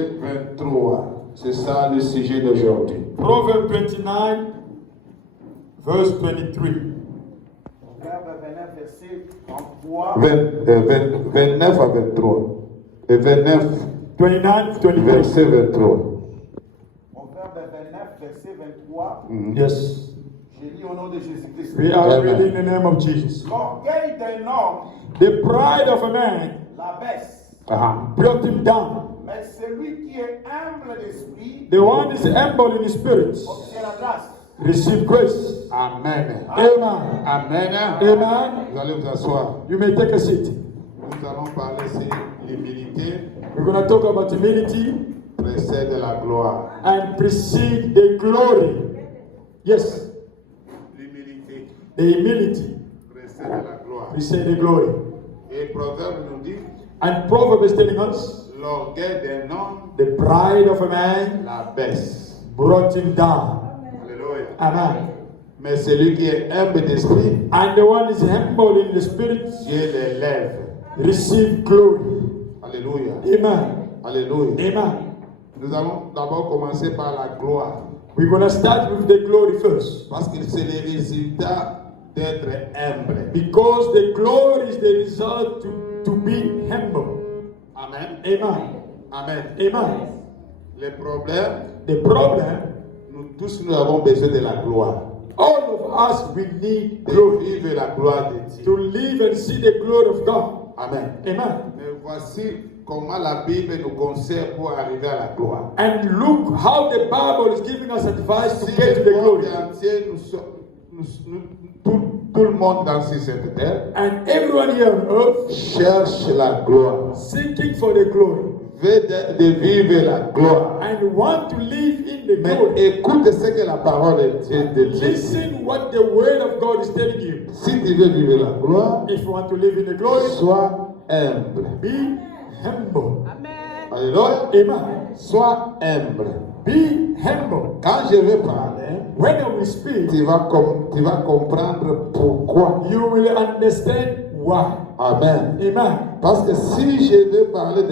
23. C'est ça le sujet d'aujourd'hui. Proverbs 29, verse 23. Proverbe 29, verset 33. 29 à 23. Et 29, 29, 23. verset 23. Proverbe 29, verset 23. Yes. Je lis au nom de Jésus-Christ. We are Amen. reading the name of Jesus. L'orgueil d'un homme The pride of a man l'abaisse, brought him down. mais celui qui est humble d'esprit The one is humble in his spirit. obtient la grâce. Receive grace. Amen. Amen. Amen. Amen. Vous allez vous asseoir. You may take a seat. Nous allons parler sur l'humilité We're going to talk about humility précède la gloire. and precede the glory. Yes, L'humilité the humility précède la gloire. precede the glory. Et Proverbe nous dit, And Proverbs is telling us l'orgueil d'un homme the pride of a man la baisse. brought him down. Alléluia. Amen. Mais celui qui est humble d'esprit, And the one is humble in the spirit Dieu l'élève. receive glory. Alléluia. Amen. Alléluia. Amen. Nous allons d'abord commencer par la gloire. We're going to start with the glory first. Parce que c'est le résultat d'être humble. Because the glory is the result to be humble. Amen. Amen. Amen. Amen. Le problème, The problem, nous tous nous avons besoin de la gloire. all of us, we need De glory. vivre la gloire de Dieu. To live and see the glory of God. Amen. Amen. Mais voici comment la Bible nous conseille pour arriver à la gloire. And look how the Bible is giving us advice to Si get to the le monde glory. entier, tout le monde dans cette terre And everyone here on earth cherche la gloire, seeking for the glory veut de vivre la gloire. and want to live in the Mais glory. écoute ce que la parole de Dieu dit. Listen what the word of God is telling you. Si tu veux vivre la gloire, If you want to live in the glory, sois humble. be humble. Alléluia. Amen. Sois humble. Be humble. Quand je vais parler, When we speak, tu vas comprendre pourquoi. you will understand why. Amen. Amen. Parce que si je veux parler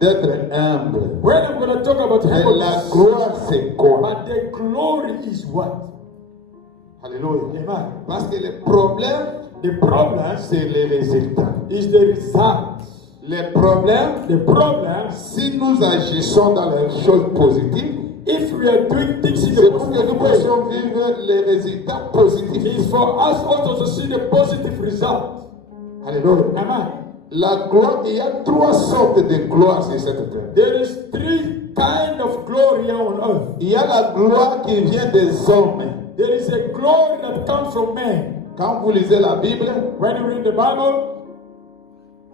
d'être humble, When I'm going to talk about mais la humbleness, gloire c'est quoi? but the glory is what? Alléluia. Amen. Parce que le problème, The problem c'est les résultats. is the result. Le problème, The problem, si nous agissons dans les choses positives, if we are doing things in c'est the pour que nous positive way, puissions vivre les résultats positifs. is for us also to see the positive result. Alléluia. Amen. La gloire, il y a trois sortes de gloire sur cette terre. There is three kind of glory here on earth. Il y a la gloire qui vient des hommes. There is a glory that comes from man. Quand vous lisez la Bible, When you read the Bible,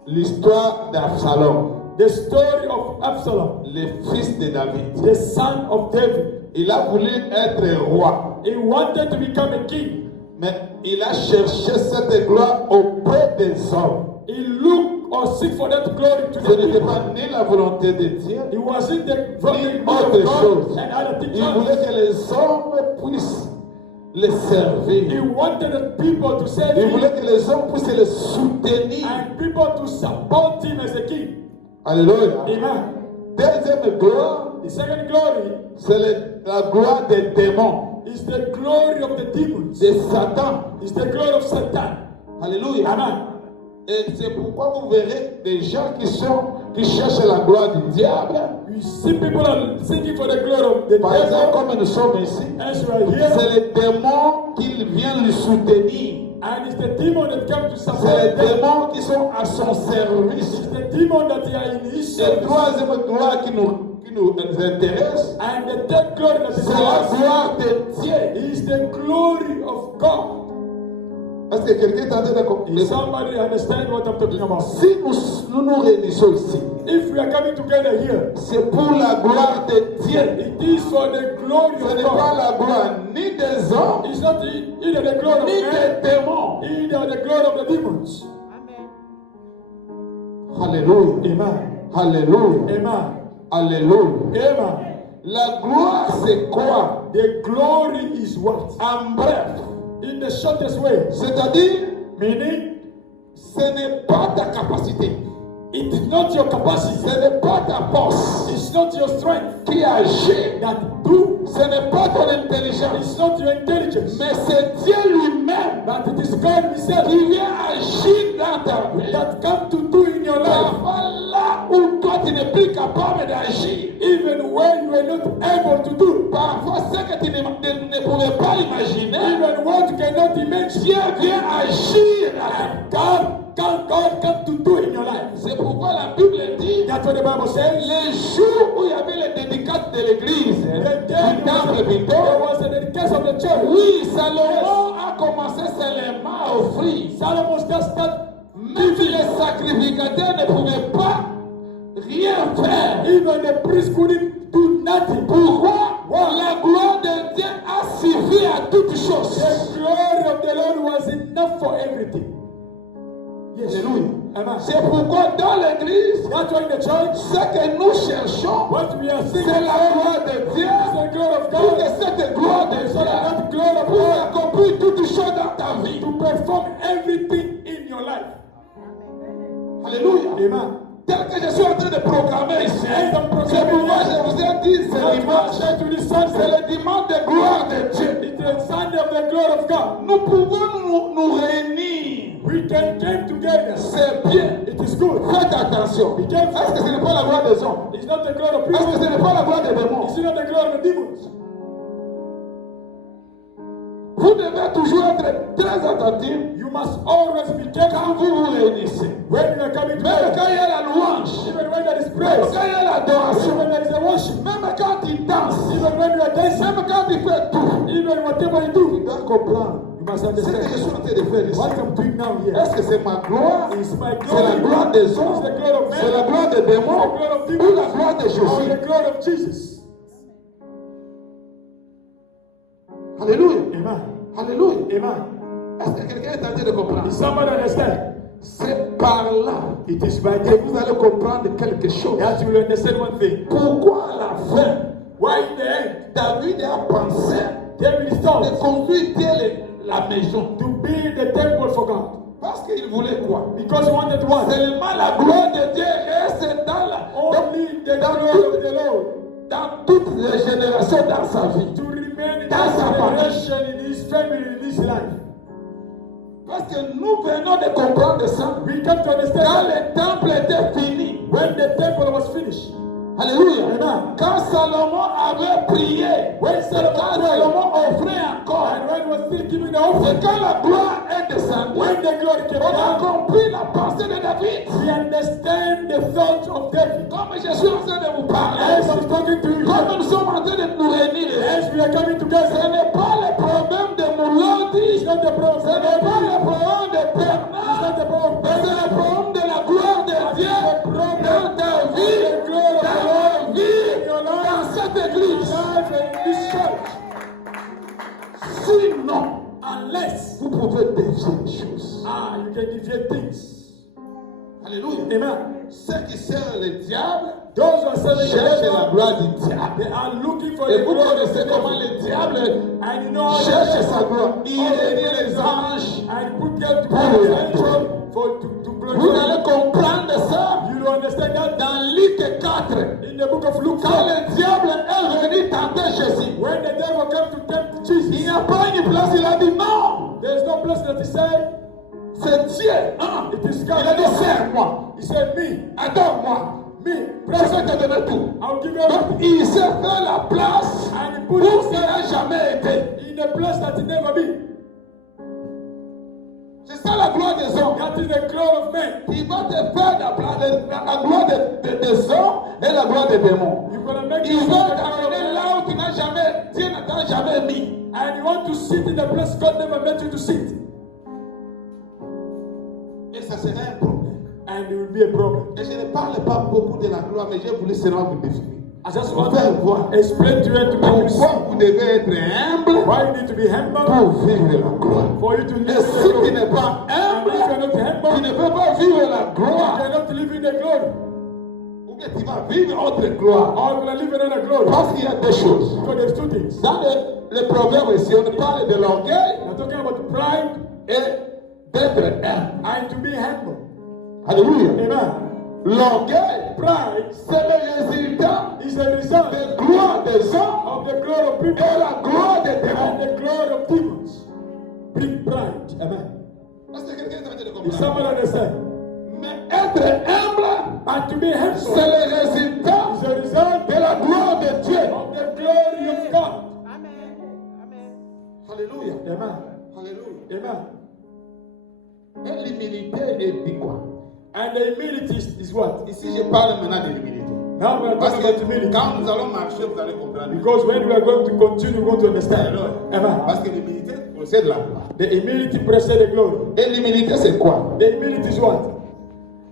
l'histoire d'Absalom, the story of Absalom, le fils de David, the son of David, il a voulu être roi, he wanted to become a king. mais il a cherché cette gloire auprès des hommes. He looked or seek for that glory to Ce the n'était people. pas ni la volonté de Dieu, He was in the ni will autre of God chose. and other things. Il voulait que les hommes puissent les He servir. wanted the people to serve Il him voulait que les hommes puissent les soutenir. and people to support him as a king. Alléluia. Amen. Deuxième gloire, The second glory c'est la gloire des démons, is the glory of the demons. de Satan. It's the glory of Satan. Alléluia. Amen. Et c'est pourquoi vous verrez des gens qui cherchent la gloire du diable. You see people are seeking for the glory of the Par exemple, devil. comme nous sommes ici, As you are here, c'est les démons qui viennent le soutenir. and it's the demon that comes to C'est support les them. démons qui sont à son service. It's the demon that they are in his Et service. troisième gloire qui nous intéresse, And the third glory that is c'est la ours gloire de Dieu. is the glory of God. Est-ce que quelqu'un est en train de comprendre? Is somebody understand what I'm talking about? Si nous réunissons ici, If we are coming together here, c'est pour la gloire de Dieu. it is for the glory Ce of n'est pas God. la gloire ni des hommes, It's not either the glory of ni man, des démons. either the glory of the demons. Alléluia. Amen. Alléluia. Amen. Alléluia. Amen. La gloire, c'est quoi? The glory is what? En bref, In the shortest way. c'est-à-dire, Meaning, ce n'est pas ta capacité. It is not your capacity. Ce n'est pas ta force It's not your strength qui agit. that do. Ce n'est pas ton intelligence. It's not your intelligence. Mais c'est Dieu lui-même But it is God Himself qui vient agir dans ta vie. that come to do in your life. Parfois là où toi tu n'es plus capable d'agir. Even when you are not able to do. Parfois ce que tu ne pouvais pas imaginer. Even what you cannot imagine. Dieu vient agir dans ta vie. God come to do in your life. C'est pourquoi la Bible dit, That's what the Bible says. les jours où il y avait les dédicaces de l'église, The day du temple there plutôt, was a dedication of the church. oui, Salomon a commencé seulement à offrir. Solomon just started. Même les sacrificateurs ne pouvaient pas rien faire. Even the priest couldn't do nothing. Pourquoi? La gloire de Dieu a suffi à toutes choses. The glory of the Lord was enough for everything. Yes. Alléluia. Amen. C'est pourquoi dans l'église, That's why in the church, ce que nous cherchons, what we are seeing c'est la gloire de Dieu. is the glory of Pour God. que cette gloire de So that Dieu that glory of pour God accomplir toutes choses dans ta vie. to perform everything in your life. Alléluia. Amen. Tel que je suis en train de programmer ici, c'est pourquoi je vous ai dit ce dimanche, c'est le dimanche de gloire de Dieu. It's the Sunday of the glory of God. Nous pouvons nous réunir. We can come together. C'est bien. It is good. Faites attention. Est-ce que ce n'est pas la gloire des hommes? It's not the glory of Est-ce people. que ce n'est pas la gloire des démons? It's not the glory of demons. Vous devez toujours être très attentif You must always be quand careful vous vous réunissez. when you are coming Même together. quand il y a la louange, Even when there is même praise. quand il y a l'adoration, Even when there is a worship. même quand il danse, Even when you are dancing. même quand il fait tout, Even whatever you tu do. dois comprendre. You must Ce que je understand. suis en train de faire ici, What I'm doing now here. est-ce que c'est ma gloire? Is my C'est la glory. gloire des It's hommes? the glory of C'est la man. gloire des démons? The glory of Ou demons. la gloire de Or Jésus? the glory of Jesus. Alléluia. Amen. Alléluia. Amen. Est-ce que quelqu'un est en train de comprendre? Is somebody understand? C'est par là It is by que them vous allez comprendre quelque chose. that you will understand one thing. Pourquoi à la fin, Why in the end, David a pensé David de thought construire la maison? to build the temple for God? Parce qu'il voulait quoi? Because he wanted what? Seulement la gloire de Dieu reste Only the glory of the Lord dans toutes les générations dans sa vie. to remain in That's his our generation, in his family, in his life. Parce que nous venons de comprendre ça. We come to Quand understand le temple était fini, when the temple was finished. alléluia, Amen. quand Salomon avait prié, When quand Solomon prayed, Salomon offrait encore, and when he was still giving the offering, c'est quand la gloire est descendue, when the glory came on a down, compris la pensée de David. we understand the thoughts of David. Comme je suis en train de vous parler, As I'm talking to you, comme nous sommes en train de nous réunir, as we are coming ce together, n'est pas le problème de Moulodi, it's not the problem. ce n'est pas le problème de It's Bernard, not the problem. mais c'est le problème de la gloire de Dieu dans ta vie, dans ma vie, dans cette église. Life in this church. Sinon, Unless vous pouvez dévier les choses. you can deviate things. Alléluia. Amen. Ceux qui servent le diable Those who are serving the cherchent la devil, gloire du diable. they are looking for Et the vous glory of connaissez the comment devil. le diable And you know how cherche the sa gloire. devil Il réunit les anges. and put them to Pour le attention for to Vous glorify. allez comprendre ça You will understand that dans Luc 4. in the book of Luke, Quand le diable est venu tenter Jésus, when the devil came to tempt il Jesus, n'y a pas une place, il a dit non, there is no place that he said, c'est Dieu. Hein? it is Il God. a dit serre-moi, He said, me, adore-moi, me, je vais te donner tout. I'll give you Donc everything. il s'est fait la place And he où put il himself n'a jamais été. in a place that he never been. C'est ça la gloire des hommes. That is the glory of men. Il va te faire la gloire des hommes et la gloire des démons. You're gonna make Il you va sit t'amener là où tu n'as jamais, Dieu ne t'a jamais mis. and you want to sit in the place God never meant you to sit. Et ça serait un problème. And it will be a problem. Et je ne parle pas beaucoup de la gloire, mais j'ai voulu seulement vous définir. I just Vous want pouvez to voir explain to you and to make you see pourquoi vous devez être humble why you need to be humble pour vivre la gloire. for you to live Et in si the tu glory. n'es pas And if you are humble, not tu humble, ne peux pas vivre la you gloire. cannot live in the glory. Ou bien tu vas vivre autre gloire. Or you will live in another glory. Parce qu'il y a deux choses. Because there's two things. Dans le proverbe ici, on parle de l'orgueil We're talking about pride et d'être humble. and to be humble. Alléluia. Amen. L'orgueil, Pride c'est le résultat is a result de gloire des hommes of the glory of people et la gloire des and démons. the glory of demons. Bring pride. Amen. Est-ce que quelqu'un est en train de Is comprendre? someone understand? Mais être humble, And to be humble c'est le résultat is a result de la gloire de Dieu. of the glory of God. Alléluia. Amen. Alléluia. Amen. Et l'humilité est dit quoi? And the humility is what? Ici, je parle maintenant de l'humilité. Now we are Parce talking que about humility. quand nous allons marcher, vous allez comprendre. Because when we are going to continue, we want to understand. Alors, Amen. parce que l'humilité possède la gloire. The humility precedes the glory. Et l'humilité, c'est quoi? The humility is what?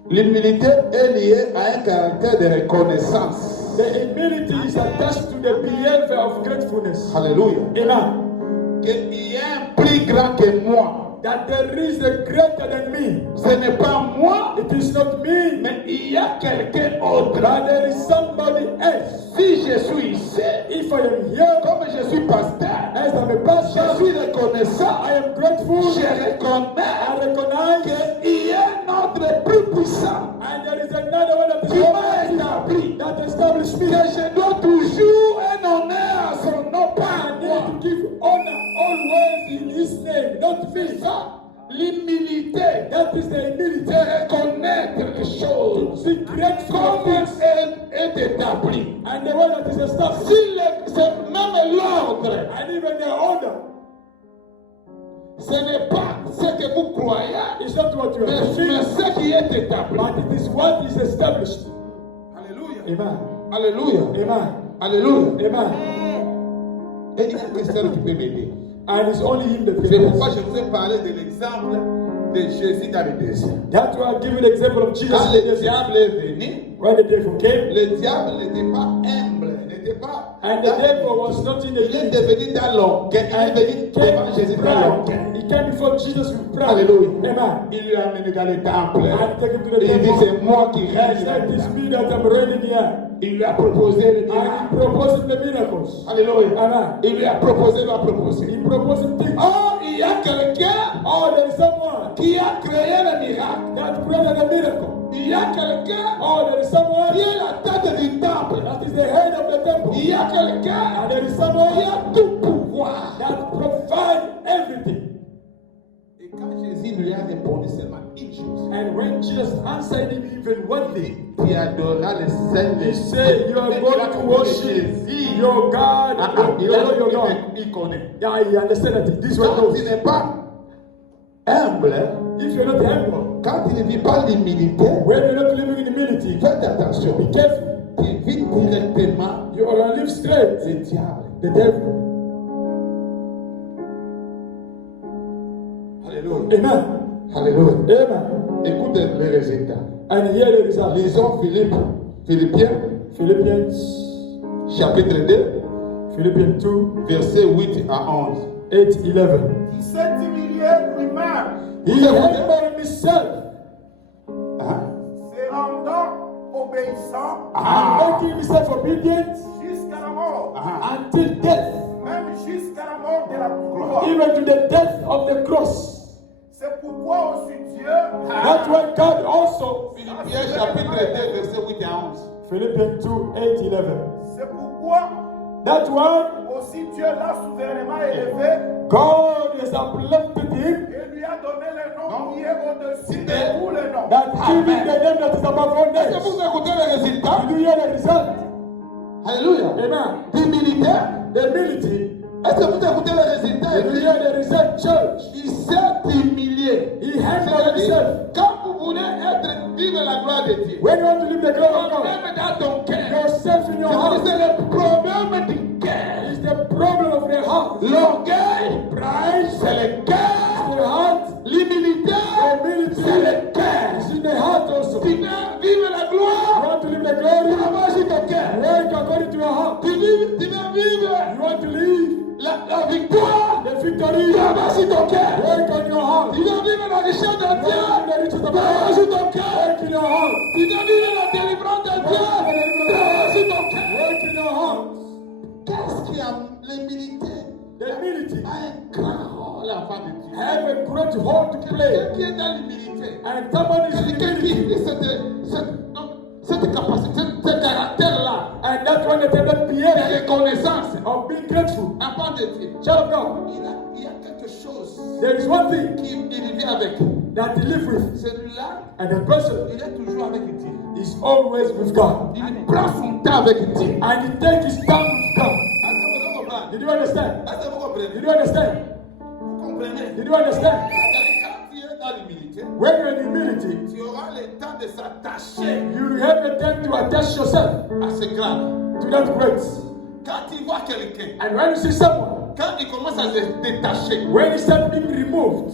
L'humilité est liée à un caractère de reconnaissance. The humility is attached to the behavior of gratefulness. Alléluia. Amen. Qu'il y a un plus grand que moi. That there is a greater than me. Ce n'est pas moi, It is not me, mais il y a quelqu'un autre. but there is somebody else. Si je suis ici, If I am here, comme je suis pasteur, as I'm a je pastor, suis reconnaissant. I am grateful. Je reconnais I recognize, qu'il y a un autre plus puissant and there is another one that qui is m'a almighty, établi. that established me. Que je dois toujours un honneur à son nom, pas à I moi. need to give honor always in His name, not me. L'humilité, That is the humility. c'est reconnaître les choses Be grateful comme for things elle est établie. and the one that is established, C'est même l'ordre. and even the order. Ce n'est pas ce que vous croyez, It's not what you mais are feeling, ce qui est établi. but it is what is established. Alléluia. Amen. Alléluia. Amen. Alléluia. Amen. Et il y a un question qui peut m'aider. And it's only Him that C'est can pourquoi answer. je vous ai parlé de l'exemple de Jésus dans le désert. That's why I give you the example of Jesus. Quand le diable est venu, When the devil came, le diable n'était pas humble, n'était pas. and the devil was not in the Il est unity, devenu dans l'orgueil. Il est and venu he devant came Jésus with dans pride. l'orgueil. He came before Jesus with pride. Alléluia. Amen. Il lui a amené dans le temple. And take him to the Il dit temple. c'est moi qui He règne. said, "This là-dedans. me that I'm reigning here." Il lui a proposé le And miracle. he proposed the miracles. Alléluia. Amen. Il lui a proposé, il lui a proposé. He proposed things. Or, il y a quelqu'un Oh, there is someone qui a créé le miracle. that created a miracle. Il y a quelqu'un Oh, there is someone qui est la tête du temple. that is the head of the temple. Il y a quelqu'un And there is qui someone a tout pouvoir. that provides everything. Et quand Jésus lui a répondu seulement une chose, And when Jesus answered him even one thing, tu adoreras le Saint he said, "You are Mais il a going to trouvé worship Jésus. your God, Il a your God." il connaît. Yeah, he understand that this one Quand knows. tu n'es pas humble, If you're not humble, quand tu ne vis pas l'humilité, when you're not living in humility, faites attention. be careful. Tu vis directement You are going to live straight. le diable. The devil. Alléluia. Amen. Alléluia. Amen. Écoute les résultats. And here the result. Lisons Philippiens, Philippians, chapitre 2, Philippians 2, versets 8 à 11. 8, 11. Il s'est humilié lui-même, He humbled himself, Hein? se rendant obéissant making himself obedient jusqu'à la mort, until death, même jusqu'à la mort de la croix. even to the death of the cross. C'est pourquoi aussi Dieu That's why God also, Philippiens, chapitre 2, versets 8 à 11. Philippians 2, 8, 11. c'est pourquoi That's why aussi Dieu l'a souverainement élevé God has uplifted him, et lui a donné le nom qui est au-dessus de tous les noms. that giving the name that is above all Est-ce que names. vous écoutez les résultats? Did you hear the result? Alléluia. Amen. D'humilité. The humility. Est-ce que vous écoutez les résultats? Did you hear the result, church? Il s'est humilié. He humbled C'est-à-dire, himself. quand vous voulez vivre la gloire de Dieu, When you want to live the glory of God, même dans ton cœur, yourself in your heart c'est le problème du cœur. is the problem of the heart. L'orgueil, Pride, c'est le cœur. the heart, L'humilité, humility c'est le cœur. is in the heart also. Tu You veux vivre la gloire, want to live the glory, travaille sur ton cœur. work according to your heart. Tu veux vivre You want to live la victoire, the victory, travaille sur ton cœur. work on your heart. Tu veux vivre la richesse de Work Dieu, in the riches of travaille God, sur ton cœur. work in your heart. Tu veux vivre la délivrance de Dieu, travaille sur ton cœur. Work in your heart. Qu'est-ce qui a l'humilité? The humility A un grand rôle avant de Dieu. have a great role to play. Quelqu'un qui est dans l'humilité. And someone is in Quelqu'un qui humility. vit cette, non, cette capacité, ce caractère-là, And that one that de behavior reconnaissance, of being grateful. enfant de Dieu, Child of God, il y a quelque chose there is one thing qu'il vit avec. that he live with, Celui-là, and the person il est toujours avec Dieu. is always with God. Il prend son temps avec Dieu. And he take his time with God. Est-ce que vous comprenez? Did you understand? Est-ce que vous comprenez? Did you understand? Vous comprenez? Did you understand? Quand tu es dans l'humilité, When you're in humility, tu auras le temps de s'attacher you will have the time to attach yourself à ce grand. to that grace. Quand tu vois quelqu'un, And when you see someone, quand il commence à se détacher, when he starts being removed,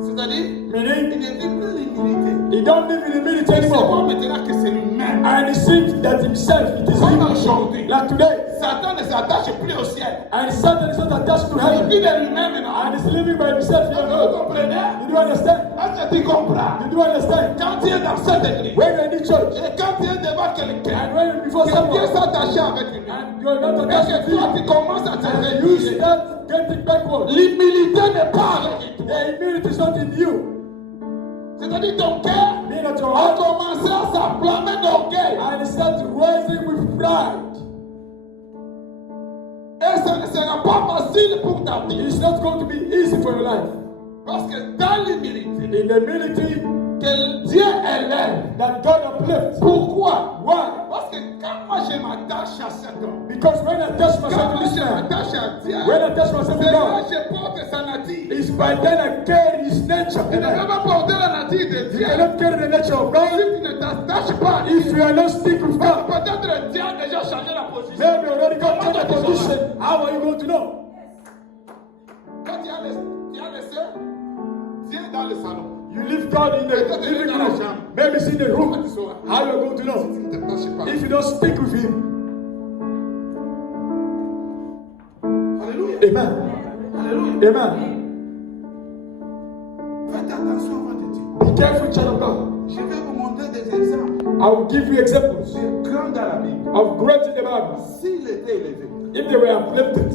c'est-à-dire, meaning il ne vit plus l'humilité. he don't live in humility Il se voit anymore, maintenant que c'est lui-même. and he sees that himself, it is Comme him. aujourd'hui, Like today, Satan ne s'attache plus au ciel. and Satan is not attached to Il heaven, vit de lui-même maintenant. and he's living by himself here on Vous earth. comprenez? Did you understand? Est-ce que tu comprends? Did you understand? Quand tu es dans cette église, When you're in the church, et quand tu es devant quelqu'un, and when you're before qui someone, vient s'attacher avec lui, and you're not et attached que to toi him, tu commences à te and you réduire, start getting backward, l'humilité n'est pas avec toi. the humility is not in you. C'est-à-dire ton cœur Mean that your a heart, commencé à s'enflammer d'orgueil. and it starts rising with pride. Et ça ne sera pas facile pour ta vie. It's not going to be easy for your life. Parce que dans l'humilité, In the humility que Dieu élève. that God uplifts. Pourquoi? Why? Parce que quand moi je m'attache à cet homme, Because when I touch quand myself to moi this je man, m'attache à Dieu, when I touch myself to c'est là God, que je porte sa nature. it's by then I carry his nature. Tu ne peux pas porter la nature de You Dieu. cannot carry the nature of Si God tu ne t'attaches pas à if Dieu. you are not stick with God. Peut-être Dieu a déjà changé la position. Maybe already got to the position. How are you going to know? Quand tu as laissé Dieu dans le salon, You leave God in the living room. Maybe it's in the room. How are you going to tu know? ne t'attaches pas. If you don't stick with Him. Alléluia. Amen. Alléluia. Amen. Faites attention avant de dire. Be careful, child of God. Je vais vous montrer des exemples I will give you examples de grands dans la Bible. of great in the Bible. S'il était élevé, If they were uplifted,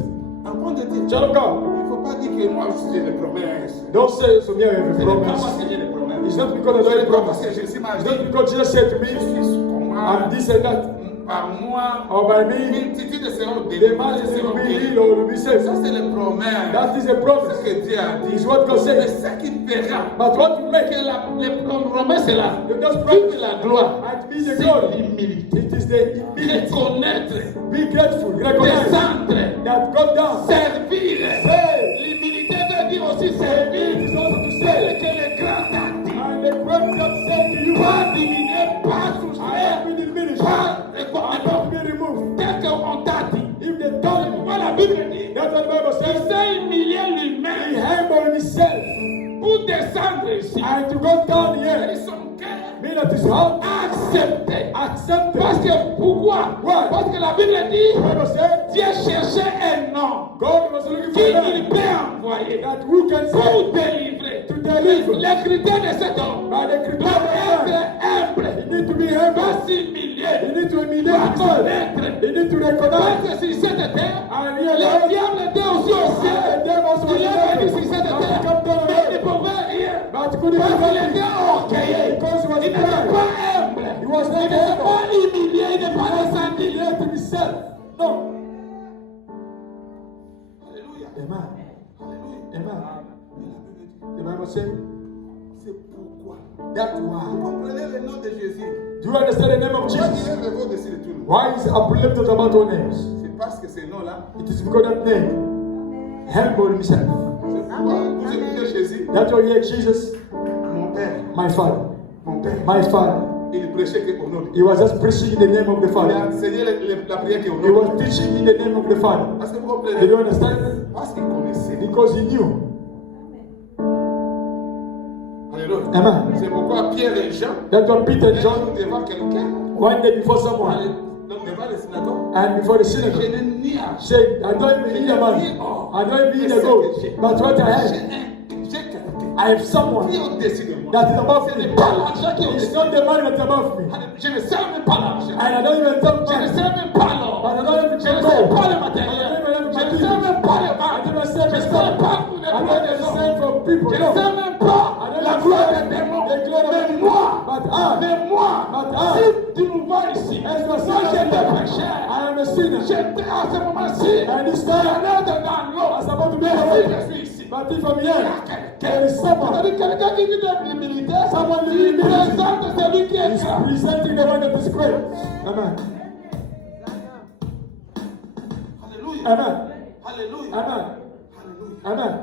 avant de dire, child of God, il ne faut pas dire que moi j'ai des promesses. don't say to me I have a C'est pas parce promise. que j'ai des promesses. It's not because I don't have C'est a pas parce promise. que Jésus m'a It's dit, not because Jesus said to je me, suis comme I'm this and that, par moi, or by me, multitude de seront the délivrés, man is seront will be guéris. healed or will be Ça, saved. c'est les promesses. That is a C'est ce promise. que Dieu a dit. It's what God Mais said. ce qui fera But what you make que les promesses est là, You just toute promise la gloire, and be the c'est glory. l'humilité. It is the humility. Reconnaître, Be grateful. Recognize descendre, that God down. servir. Say. L'humilité veut dire aussi It servir. is also to C'est say. que le grand a dit. And the great God said to you, Pas diminuer, pas I soustraire, have been diminished. pas I have been removed. tel qu'on t'a dit. If they told me, Moi, la Bible dit, that's what the Bible il says. s'est humilié He lui-même humbled himself pour descendre ici. and to go down Et here. son cœur Mean that his heart accepté. accepted. Parce que pourquoi? Why? Parce que la Bible dit, The Bible said Dieu cherchait un homme God was looking qui for il man peut envoyer that who can pour save délivrer. to deliver. Les critères de cet homme By the doivent criteria of être man, humbles, he need to be humble. pas s'humilier, He need to humiliate pas himself. connaître. He need to Parce recognize. que sur cette terre, And les realize diables étaient aussi au ciel. the devil also was Il est venu sur humble. cette Now he terre, come down mais il ne here. pouvait rien. But he couldn't Parce do qu'il nothing. était orgueilleux. Because he was Il n'était proud. pas humble. He was Il not n'était humble. pas humilié. Il n'est pas descendu. He humiliated himself. No. Alléluia. Amen. Alléluia. Amen. Et la Bible dit, The Bible says, c'est pourquoi. that's Vous why. comprenez le nom de Jésus? Do you understand the name of Pourquoi il Jesus? est levé au-dessus de tout le monde? Why is uplifted about our names? C'est parce que ce nom-là, It is because that name humbled himself. c'est pourquoi vous écoutez Jésus, That's why here Jesus, mon Père, my Father, mon Père. my Father. Il prêchait qu'au nom de He was just preaching in the name of the Il a Father. enseigné la prière qu'au He nom was de teaching in the name of the Father. Parce que vous Did comprenez? you understand? Parce qu'il connaissait. Because he knew. Alléluia. Amen. C'est pourquoi Pierre et Jean, That's why Peter and John, devant quelqu'un, one day before someone, donc devant les synagogues, and before the je synagogue, n'ai ni argent, said, I don't even need a man. I don't even need a gold. But what I have, j'ai quelqu'un I have someone qui est au-dessus de moi. that is above Ce me. n'est pas l'argent qui est It's au-dessus. not the money that's above me. Je ne sais même pas l'argent. And I don't even talk Je ne money. sais même pas l'or. But I don't even Je ne talk sais gold. pas le matériel. Je ne sais même pas le I mal. don't even Je say ne the sais stuff. pas pour les I gloires don't des even hommes. say for people. Je ne No. sais même pas I don't la even gloire say des démons. the glory of Mais people. moi, But I, moi, But si tu nous vois ici, as you are moi sitting j'étais here, pécheur. I am a sinner. J'étais à ce moment-ci, And this time, j'allais dans l'eau. I was about to be Mais si away. je suis ici, But if I'm il y a here, there is someone. c'est-à-dire quelqu'un qui vit dans l'humilité, Someone il living in humility. présente celui qui est He's grand. presenting the one that is great. Amen. Alléluia. Amen. Alléluia. Amen. Alléluia. Amen.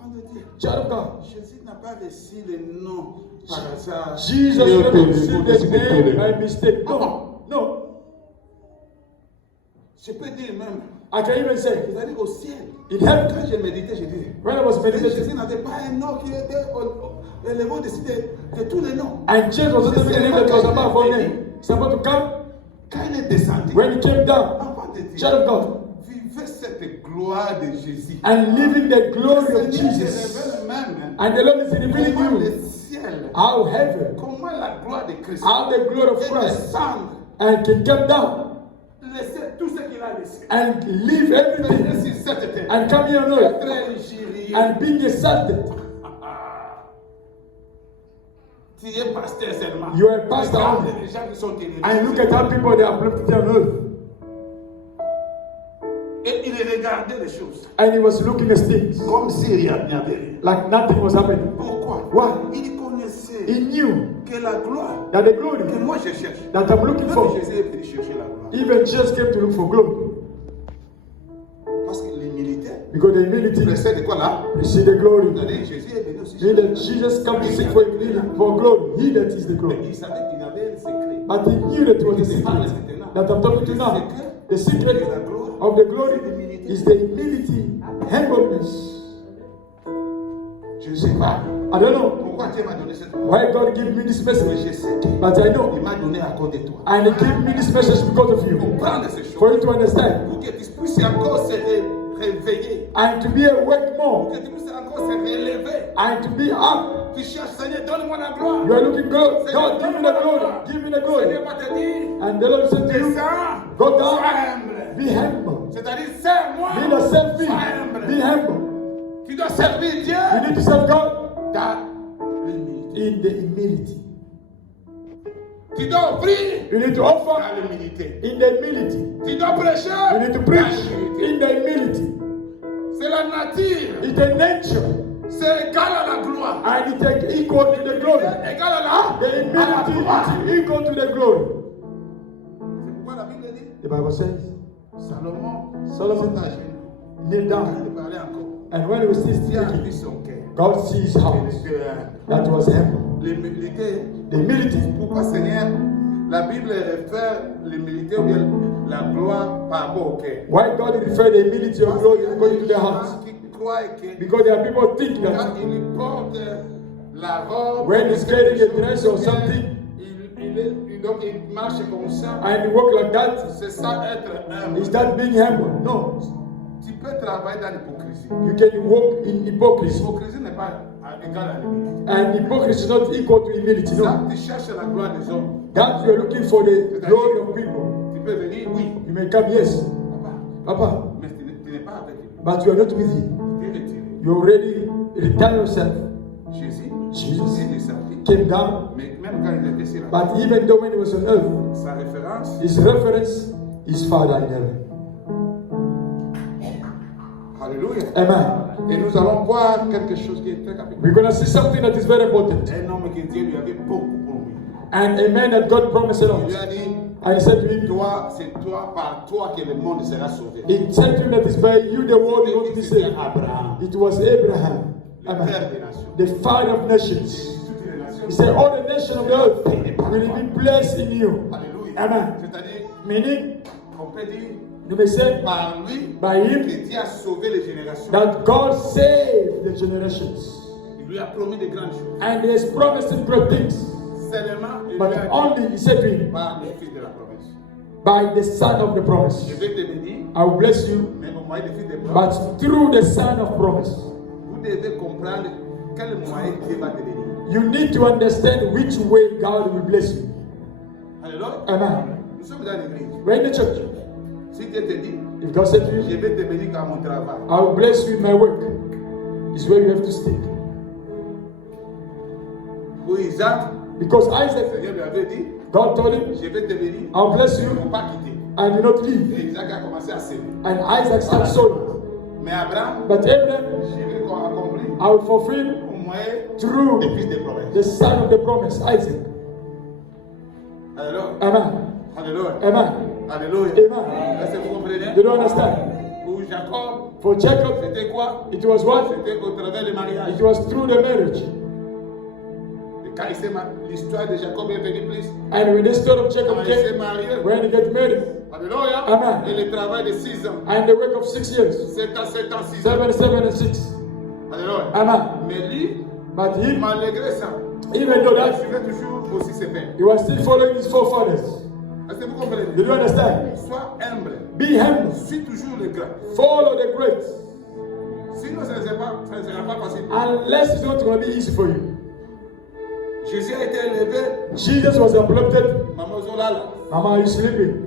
Avant de dire, Child of God. Jésus n'a pas reçu le nom par hasard. Jesus never received the name by mistake. No. No. Je peux dire même, I can even say, c'est-à-dire au ciel, in heaven, quand je méditais, je dis, when I was Jésus meditating, n'avait pas un nom qui était élevé au-dessus de tous les noms. and Jesus was not the name that was above all name. He's about to come. Quand il est descendu, When he came down, avant de dire, child of God, vivez cette gloire de Jésus. and living the glory of Le Seigneur se Jesus, révèle même and the Lord is revealing comment you le ciel, how heaven, comment la gloire de Christ how the glory of peut Christ, descendre, and can come down laisser tout ce qu'il a laissé. and leave everything Venir sur cette terre. and come here on earth Être injurié. and being exalted. Tu es pasteur seulement. You are a pastor Regarde only. les gens qui sont élevés. And look at how people they are uplifted on earth. Et il regardait les choses And he was looking at things comme s'il n'y avait rien. like nothing was happening. Pourquoi? Why? Il connaissait He knew que la gloire that the glory que moi je cherche, that I'm looking même for, Jésus est venu chercher la gloire. even Jesus came to look for glory. Parce que l'humilité, Because the humility précède de quoi là? precedes the glory. C'est-à-dire Jésus est venu aussi Meaning that Jesus come to seek for humility, for glory. He that is the Mais glory. il savait qu'il avait un secret. But he knew that it was the secret that I'm talking to now. The secret of the glory is the humility, humbleness. Je ne sais pas I don't know pourquoi Dieu m'a donné cette why God gave me this mais je message, sais qu'il but I know, m'a donné à cause de toi. and He gave me this message because of you, Comprendre ces for choses. you to understand, Pour que tu puisses encore se réveiller. and to be awake more, Pour que tu puisses encore se relever. and to be up. Tu cherches, Seigneur, donne-moi la gloire. You are looking good. God, give me the glory. Give me the glory. Seigneur va te dire, And the Lord said to you, descends, go down, sois humble. be humble. C'est-à-dire, serre-moi, Be the self sois humble. Be humble. Tu dois servir Dieu You need to serve God dans l'humilité. in the humility. Tu dois offrir You need to offer dans l'humilité. in the humility. Tu dois prêcher You need to dans preach l'humilité. in the humility. C'est la nature. It's the nature, C'est égal à la gloire. and it is equal to the glory. C'est égal à la The humility is equal to the glory. C'est pourquoi la Bible dit, The Bible says, Solomon Solomon s'est agenouillé. kneel Il down, parlait encore. and when he was still Dieu a vu speaking, son cœur. God sees his heart. Il était humble. That was humble. L'humilité. The humility. Pourquoi, Seigneur, la Bible réfère l'humilité ou bien la gloire par rapport au cœur? Why God referred the humility of glory according to des their gens hearts? qui croient que Because there are people think quand that il porte la robe, when he's carrying a dress or something, donc il marche comme ça. and he walk like that, C'est ça être humble. is that being humble? No. Tu peux travailler dans l'hypocrisie. You can walk in hypocrisy. L'hypocrisie n'est pas égale à l'humilité. And hypocrisy is not equal to humility. Ça, No. tu cherches la gloire des hommes. That you are looking for the glory of people. Tu peux venir, oui, You may come, yes, papa, Papa, mais tu n'es pas avec lui. but you are not with him. Tu es retiré. You already retire yourself. Jésus Jesus est descendu. came down, Mais même quand il était sur la terre, but even though when he was on earth, sa référence, his reference is Father in heaven. alléluia. Amen. Et nous allons voir quelque chose qui est très capital. We're going to see something that is very important. Un homme que Dieu lui avait beaucoup promis. And a man that God promised a Il lot. lui a dit, And he said to him, toi, c'est toi, par toi que le monde sera sauvé. he said to him that is by you the world is going to be C'était saved. Abraham, It was Abraham, le père Amen, des nations. the father of nations. Toutes les nations. He said, all the nations of the earth will be blessed in you. Alléluia. Amen. C'est-à-dire, Meaning, on peut dire, you may say, par lui, by him, que Dieu a sauvé les générations. that God saved the generations. Il lui a promis de grandes choses. And he has promised him great things. Seulement, il lui But a dit, only, he said to him, par le fils de la promesse. by the son of the promise. Je vais te bénir, I will bless you, mais au moyen du fils de promesse, but through the son of promise. vous devez comprendre quel moyen Dieu va te bénir. You need to understand which way God will bless you. Alléluia. Amen. Nous sommes dans l'église. We're in the church. Si Dieu te dit, If God said to je you, vais te bénir dans mon travail, I will bless you in my work, it's where you have to stick. pour Isaac, Because Le Isaac, Seigneur lui avait dit, God told him, je vais te bénir, I'll bless je ne you vais pas quitter. and you not leave. Et Isaac a commencé à s'aimer. And Isaac started sowing. Mais Abraham, But Abraham, je vais accomplir I will fulfill au moyen through des fils des promesses. the son of the promise, Isaac. Alléluia. Amen. Alléluia. Amen. Alléluia. Amen. Est-ce que vous comprenez? You don't understand? Pour Jacob, For Jacob, c'était quoi? it was what? C'était au travers du mariage. It was through the marriage. Et quand l'histoire de Jacob est venue plus, And when the story of Jacob quand il s'est came, marié, when he got married, alléluia, Amen. et le travail de 6 ans, and the work of 6 years, 7 ans, 6 ans, 7, 7, and 6. alléluia. Amen. Mais lui, But he, malgré ça, even though il that, suivait toujours aussi ses pères. he was still following his forefathers. Est-ce que vous comprenez? Do you understand? Sois humble, Be humble. suis toujours le grand. Follow the great. Sinon, ça ne sera pas facile. Unless it's not going to be easy for you. Jésus a été élevé, Jesus was adopted. maman Zolala. Mama, are you sleeping?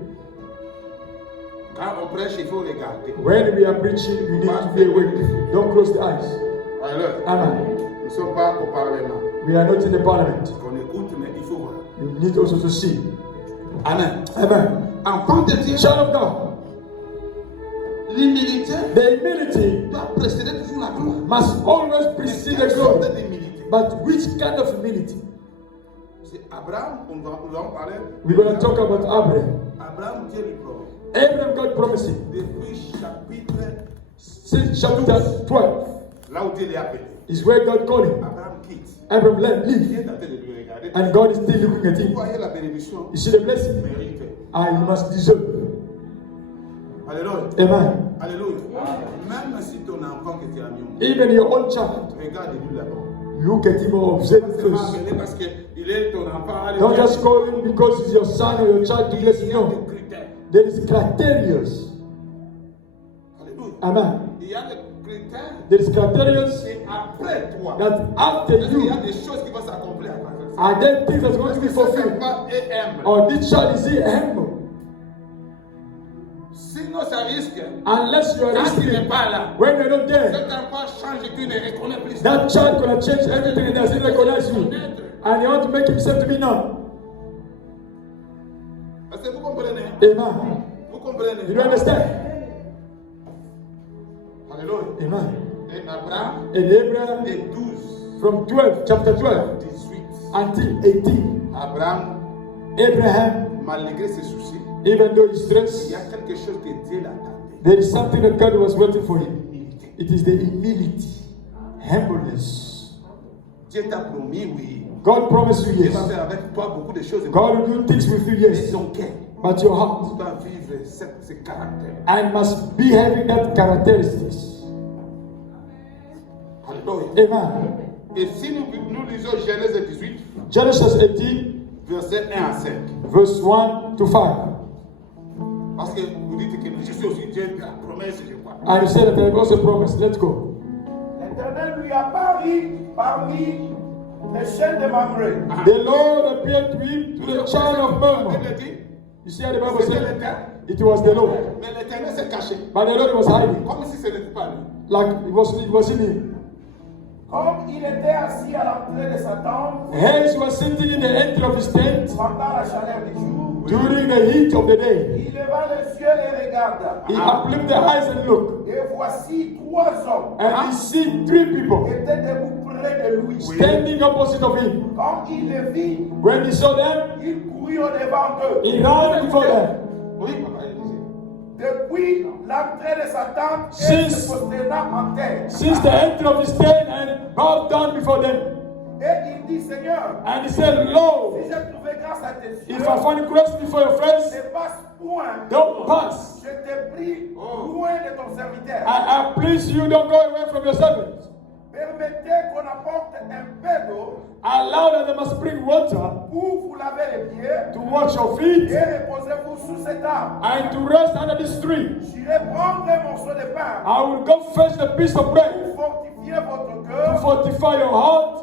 Quand on prêche, il faut regarder. When we are preaching, you need to be awake. Don't close the eyes. Alléluia. Amen. Nous ne sommes pas au Parlement. We are not in the parliament. On écoute, mais il faut voir. You need also to see. Amen. Amen. Enfant de Dieu, Child of God, l'humilité the humility doit précéder toujours la gloire. must always precede the Quelle sorte glory. d'humilité? But which kind of humility? C'est Abraham, nous allons parler. We're going to talk about Abraham. Abraham, Dieu lui promet. Abraham, God promised him. Depuis chapitre, Since chapter 12 là où Dieu l'a appelé, is where God called him. Abraham quitte. Abraham let Dieu leave. est en train de lui regarder. And God is still looking at Vous him. voyez la bénédiction, You see the blessing? mérite. I must deserve. Alléluia. Amen. Alléluia. Même si ton enfant que tu as mis, Even your own child, regarde-lui d'abord. look at him or observe C'est him pas first. appelé parce qu'il est ton enfant. Don't just call him because he's your son or your child to bless Il him. y a No. des critères. There is criteria. Alléluia. Amen. Il y a des critères. There is criteria C'est après toi. that after Parce qu'il y a you, des choses qui vont s'accomplir après ça. are there things that's going to be Cet fulfilled? enfant est humble. Or this child is he humble? Sinon, ça risque. Unless you are Quand il n'est listening, pas là, when you're not there, cet enfant change et tu ne reconnais plus. that child gonna change everything and doesn't recognize you. And he want to make himself to be known. Parce que vous comprenez. Amen. Vous comprenez. You don't understand? Alléluia. Amen. Et Abraham, And Abraham, de 12, from 12, chapter 12, 18, until 18, Abraham, Abraham, malgré ses soucis, even though he's il stressed, y a quelque chose que Dieu l'attendait. there is something that God was waiting for him. Humilité. It is the humility, humbleness. Dieu t'a promis, oui. God promised you Dieu yes. va faire avec toi beaucoup de choses. God will do things with you Mais yes. ton cœur But your heart doit vivre ce caractère. and must be having that characteristics. Alléluia. Amen. Et si nous lisons Genèse 18, Genesis 18, versets 1 à 5. verse 1 to 5. Parce que vous dites que je suis aussi Dieu de la promesse, je crois. And he said that there was a promise. Let's go. L'Éternel lui apparut parmi les chaînes de Mamré. The Lord appeared to him to the child of Mamre. Il a dit, You see how the Bible c'était said? l'Éternel. It was the Lord. Mais l'Éternel s'est caché. But the Lord was hiding. Comme si ce n'était pas lui. Like it was in him. Comme il était assis à l'entrée de sa tente Hence he was sitting in the entry of his tent pendant la chaleur du jour, during the heat of the day. il leva les yeux et regarda. He uplifted the eyes and looked. Et voici 3 hommes And he see 3 people étaient debout près de lui. standing opposite of him. Quand il les vit, When he saw them, il courut au devant d'eux. he ran before them. Oui, papa, il disait. Depuis l'entrée de sa tente, et Since- se prosterna en terre. Since the entry of his tent and bowed down before them. Et il dit, Seigneur, And he said, si Lord, j'ai trouvé grâce à tes yeux, if I find grace before your face, ne passe point. don't pass. Je t'ai pris loin de ton serviteur. I please you, don't go away from your servant. Permettez qu'on apporte un peu d'eau Allow that they must bring water pour vous laver les pieds to wash your feet et reposez-vous sous cet arbre. and to rest under this tree. J'irai prendre un morceau de pain I will go fetch the piece of bread pour fortifier votre to cœur. fortify your heart,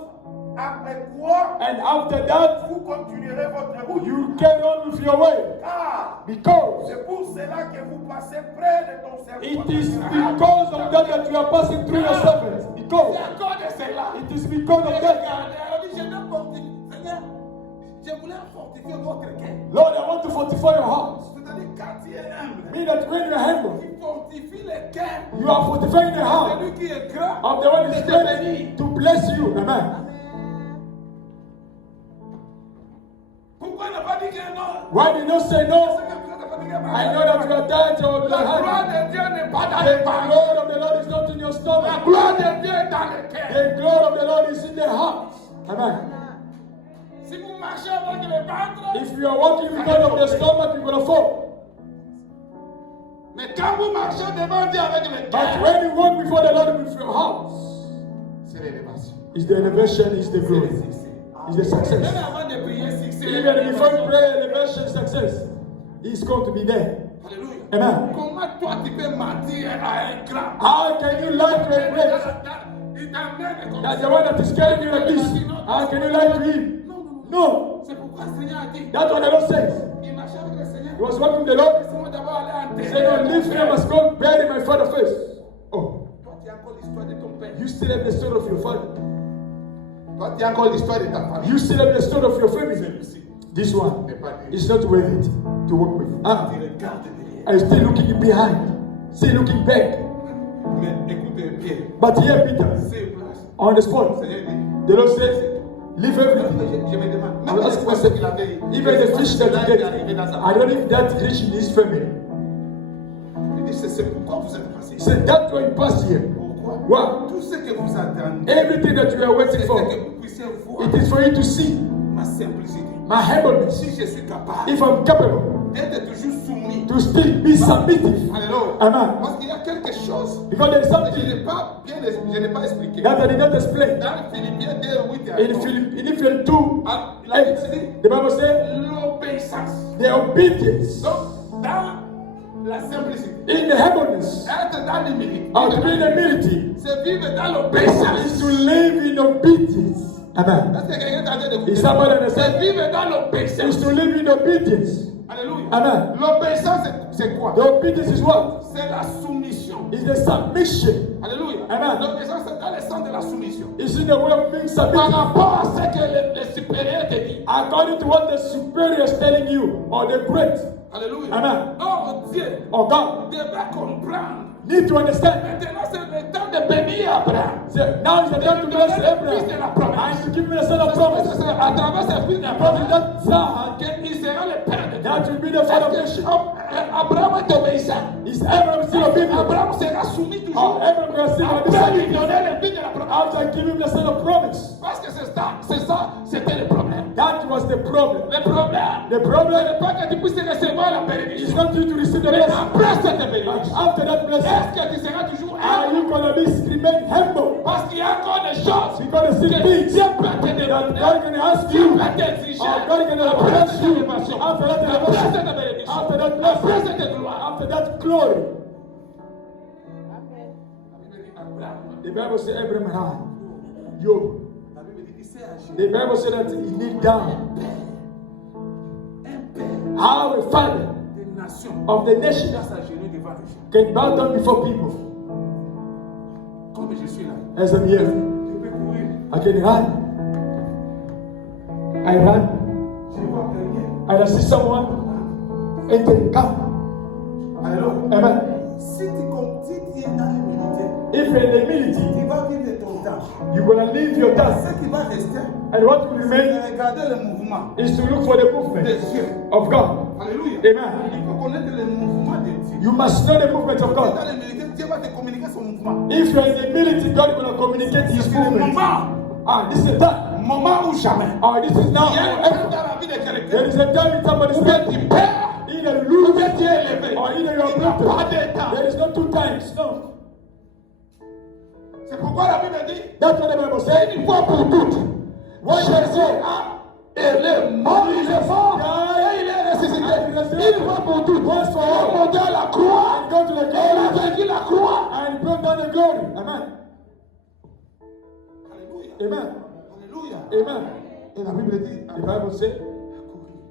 Après quoi, and after that, vous continuerez votre route. you carry on with your way. Car Because c'est pour cela que vous passez près de ton it serviteur. is because of that that you are passing through your servant. Because C'est à cause de cela. it is because of that. Regardez, on dit, je ne fortifie. Seigneur, Je voulais fortifier votre cœur. Lord, I want to fortify your heart. C'est-à-dire, quand tu es humble, Mean that when you're humble, tu fortifies le cœur. you are fortifying the heart Celui qui est grand, of the one who is de te great bénir. to bless you. Amen. Pourquoi ne pas dire que non? Why did you not say no? Parce que vous n'avez pas dit que I know that you are tired of la your gloire hand. de Dieu n'est pas dans The les paroles. glory of the Lord is not in your La stomach. gloire de Dieu est dans le cœur. The glory of the Lord is in the heart. Amen. Si vous marchez avec le ventre, If you are walking because of the stomach, you're going to fall. mais quand vous marchez devant Dieu avec le But cœur, when you walk before the Lord with your heart, c'est l'élévation. it's the elevation, it's the C'est glory, le succès. it's the success. Même avant de prier succès, Even before you pray elevation, success, it's going to be there. Alléluia. Amen. Comment toi tu peux mentir à un grand? How can you lie to a great? Il t'emmène comme That's ça. the one that is carrying you like this. How can you lie to him? No. C'est pourquoi le Seigneur a dit, That's what the Lord says. il marchait avec le Seigneur. He was walking with the Lord. Laissez-moi d'abord aller He said, "No, leave me, I must go bury my father first." Oh, Toi, tu as encore l'histoire de ton père. you still have the story of your father. Toi, tu as encore l'histoire de ta famille. You still have the story of your family. Celui-ci This one n'est pas dit. is not worth it to work with. Ah, Tu regardes derrière. I'm still looking behind, still looking back. Mais écoutez, Pierre, But here, Peter, c'est place. on the spot, Le Seigneur dit, the Lord says, leave everything. je me demande, I même will les ask poissons myself, qu'il avait, even the fish that là, he il est arrivé get, dans sa I don't know if that reached in his family. Il dit, c'est pourquoi vous êtes passé He ici. said, that's why you pass here. Pourquoi? Why? Tout ce que vous attendez, Everything that you are waiting c'est for, que vous puissiez voir it is for you to see ma simplicité. my humbleness. Si je suis capable If I'm capable d'être toujours soumis, to still be submissive. alléluia, Amen. parce qu'il y a quelque chose Because there is que something je n'ai pas expliqué. that I did not explain. Dans Philippiens 2, 8 et In 11, Philippians 2, ah, la Bible 8, dit the Bible says, l'obéissance. the obedience Donc, dans la simplicité, in the humbleness être dans l'humilité, of to be in humility c'est vivre dans is l'obéissance. to live in obedience. Amen. Est-ce que quelqu'un est en train d'écouter? Is somebody C'est understand? vivre dans Is l'obéissance. to live in obedience. Alléluia. Amen. L'obéissance, c'est quoi? The obedience is what? C'est la soumission. Is the submission. Alléluia. Amen. L'obéissance, c'est dans le sens de la soumission. Is in the way of being Par submitted. rapport à ce que le supérieur te dit. According to what the superior is telling you, or the great, Alléluia. Amen. Oh Dieu, or God, devait comprendre. need to understand. Maintenant, c'est le temps de bénir Abraham. So now is the time to bless Fils de Abraham la promesse. and to give me the son of promise. C'est à travers ce fils de From promesse that son, qu'il sera le père de that will be the father of nation. Abraham est obéissant. Is Abraham still obedient? Abraham sera soumis Or toujours. Abraham will still Après lui obedient? donner le fils de la promesse. After I give him the son of promise. Parce que c'est ça, c'était le problème. That was the problem. Le problème, The ce problem n'est pas que tu puisses recevoir la is bénédiction. not you to receive the Mais blessing. après cette But bénédiction, after that blessing, est-ce que tu seras toujours are you humble? going to be remain humble? Parce qu'il y a encore des choses You're going to see que things Dieu peut te that demander. God can ask Dieu you. peut t'exiger. Or God can Après bless cette you. élévation, After that après elevation, cette bénédiction, after that après blessing, cette gloire. after that glory. Abraham, The Bible says Abraham had. Yo. la Bible dit, il s'est agi. The Bible said that he kneeled down. Un père How a father des nations of the nation doit s'agenouiller devant les gens. can bow down before people. Comme je suis là, As I'm here, je peux courir. I can run. I run. Je vois quelqu'un. And I see someone and they come. Alléluia. Amen. Si tu es dans l'humilité, If you're in humility, tu vas vivre ton temps. you're going to leave your task. Ce qui va rester, And what will c'est remain de regarder le mouvement is to look for the des movement cieux. of God. Alléluia. Amen. Il faut connaître le mouvement de Dieu. You must know the movement of Dans God. l'humilité, Dieu va te communiquer son mouvement. If you're in humility, God will communicate His C'est le movement. moment, Ah, this is a time. moment ou jamais. Ah, this is now. Il y a un temps dans la vie de There quelqu'un is a time in somebody's où life. tu perds, Either où lose tu es élevé. or either you are Il n'y a pas broken. de temps. There is no two times. No. C'est pourquoi la Bible dit, That's what the Bible says. une fois pour toutes, One Jésus person. a et le mort, il est mort et il est ressuscité. Une fois pour toutes, Once for il est all. monté à la croix And go to the et il a glory vaincu la croix. and bring down the glory. Amen. Alléluia. Amen. Alléluia. Amen. Et la Bible dit, The Bible says,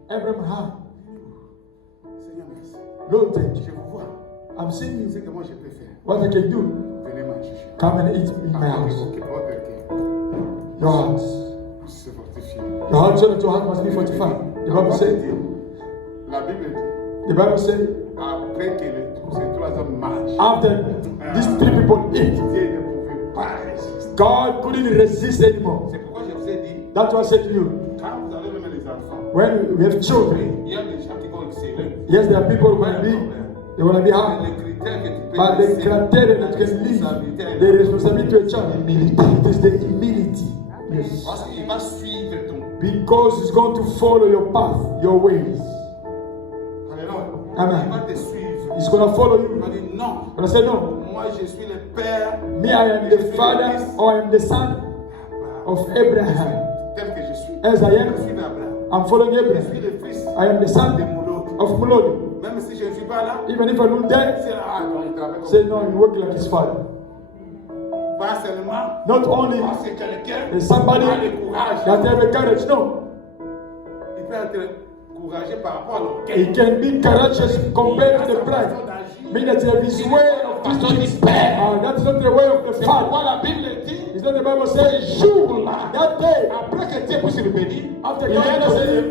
Abraham had. Seigneur, merci. Lord, thank Je you. vous vois. I'm seeing you. Ce que moi je peux faire. What I can do, Venez manger. come and eat in my house. Ok, votre cœur Your house. pour se fortifier. Your heart, so that your heart must be fortified. The Bible says. La Bible dit. The Bible says. Après que ces trois hommes marchent. After these three people eat. Dieu ne pouvait pas résister. God couldn't resist anymore. C'est pourquoi je vous ai dit. That's what I said to you. Quand vous avez même les enfants. When we have children. Il y a des gens qui vont exceller. Yes, there are people who will be. They will be happy. But the criteria that can lead the responsibility to a child, it is the humility. Yes. Because it's going to follow your path, your ways. Amen. It's going to follow you. But I said no. Me, I am the father or I am the son of Abraham. As I am, I'm following Abraham. I am the son of Molodi. Even if I don't die, say no, you work like his father. Not only is somebody that have a courage, no. He can be courageous compared to the pride. Meaning that he have his way of doing things. That's not the way of the father. It's not the Bible says, that day, after God has said him,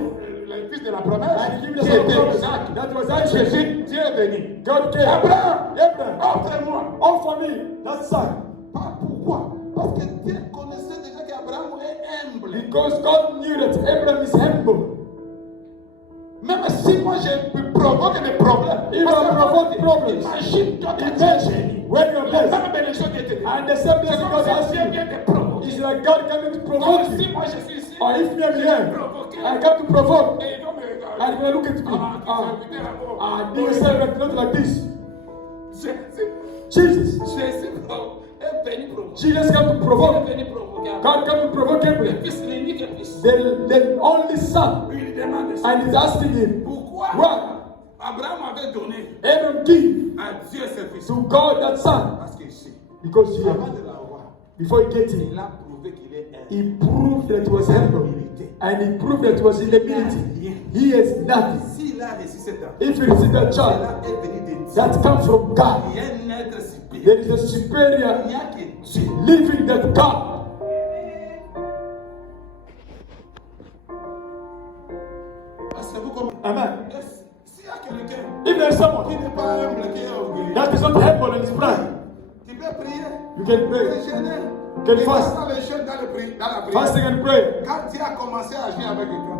fils de la promesse, qui était Isaac. That was Isaac. Dieu est venu. God came. Abraham, offre-moi. Offer me that son. Pourquoi? Parce que Dieu connaissait déjà qu'Abraham est humble. Because God knew that Abraham is humble. Même si moi je provoque des problèmes, if I provoke problems, imagine toi when you're blessed, and the same blessing God has you, it's like God coming to provoke you. Or if me I'm here, I come to provoke, and when I look at me, do you say not like this? Jesus. Jesus come to provoke. God come to provoke Abraham. The only son. And he's asking him, why? Abraham give to God that son. Because before he gets it, he proved that he was humble. And he proved that he was in humility. He has nothing. If it is that child that comes from God, there is a superior living that God. Amen. If there is someone that is not humble in his pride, you can pray. You can fast. Fasting and pray.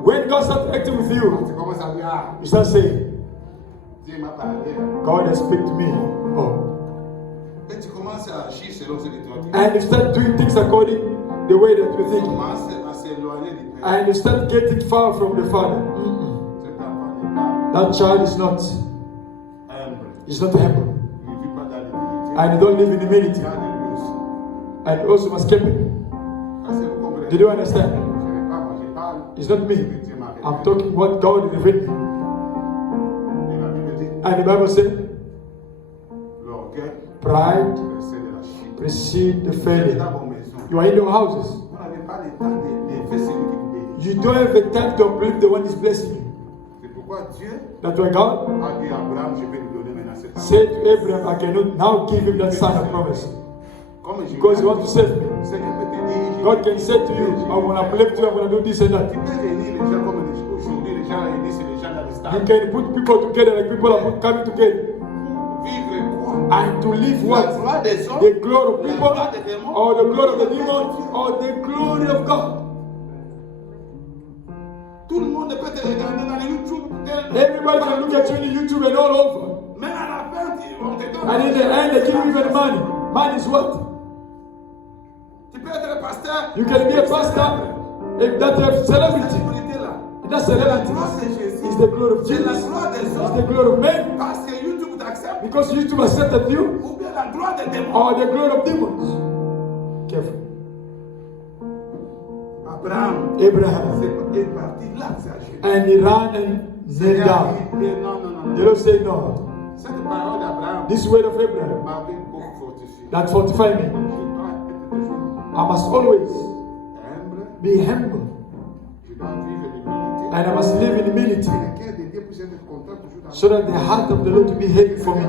When God starts acting with you, you start saying, God has spoken to me. Oh. And you start doing things according the way that you think. And you start getting far from the Father. That child is not humble. And you don't live in humility. And you also must keep it. Did you understand? It's not me. I'm talking what God is written. And the Bible says, pride precedes the failure. You are in your houses. You don't have the time to believe the one is blessing you. That's why God said to Abraham, I cannot now give him that son of promise. Because you want to save me. God can say to you, I want to uplift you, I want to do this and that. You can put people together like people are coming together. And to live what? The glory of people, or the glory of the demons, or the glory of God. Everybody can look at you on YouTube and all over. And in the end, they give you even money. Money is what? You can be a pastor if that have celebrity. That celebrity is the glory of Jesus. It's the glory of men. Because YouTube accepted you. Or the glory of demons. Careful. Abraham. And he ran and knelt down. They don't say no. This word of Abraham that fortified me. I must always be humble. And I must live in humility. So that the heart of the Lord will be heavy for me.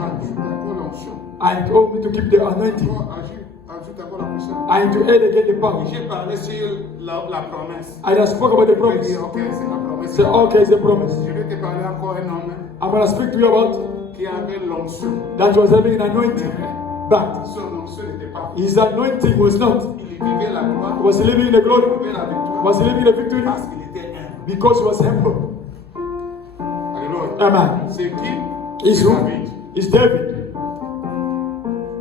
And told me to keep the anointing. rajouter encore la prochaine. and to add again the power. J'ai parlé sur la promesse. I just spoke about the Je vais promise. dire, ok, c'est la promesse. Say, okay, it's a promise. Je vais te parler encore un homme I'm going to speak to you about qui avait l'onction. that was having an anointing, but Son onction n'était pas. his anointing was not. Il vivait la gloire. Was he living in the glory? Il vivait la victoire. Was he living in the victory? Parce qu'il était humble. Because he was humble. Alléluia. Amen. C'est qui? Is C'est who? David. Is David.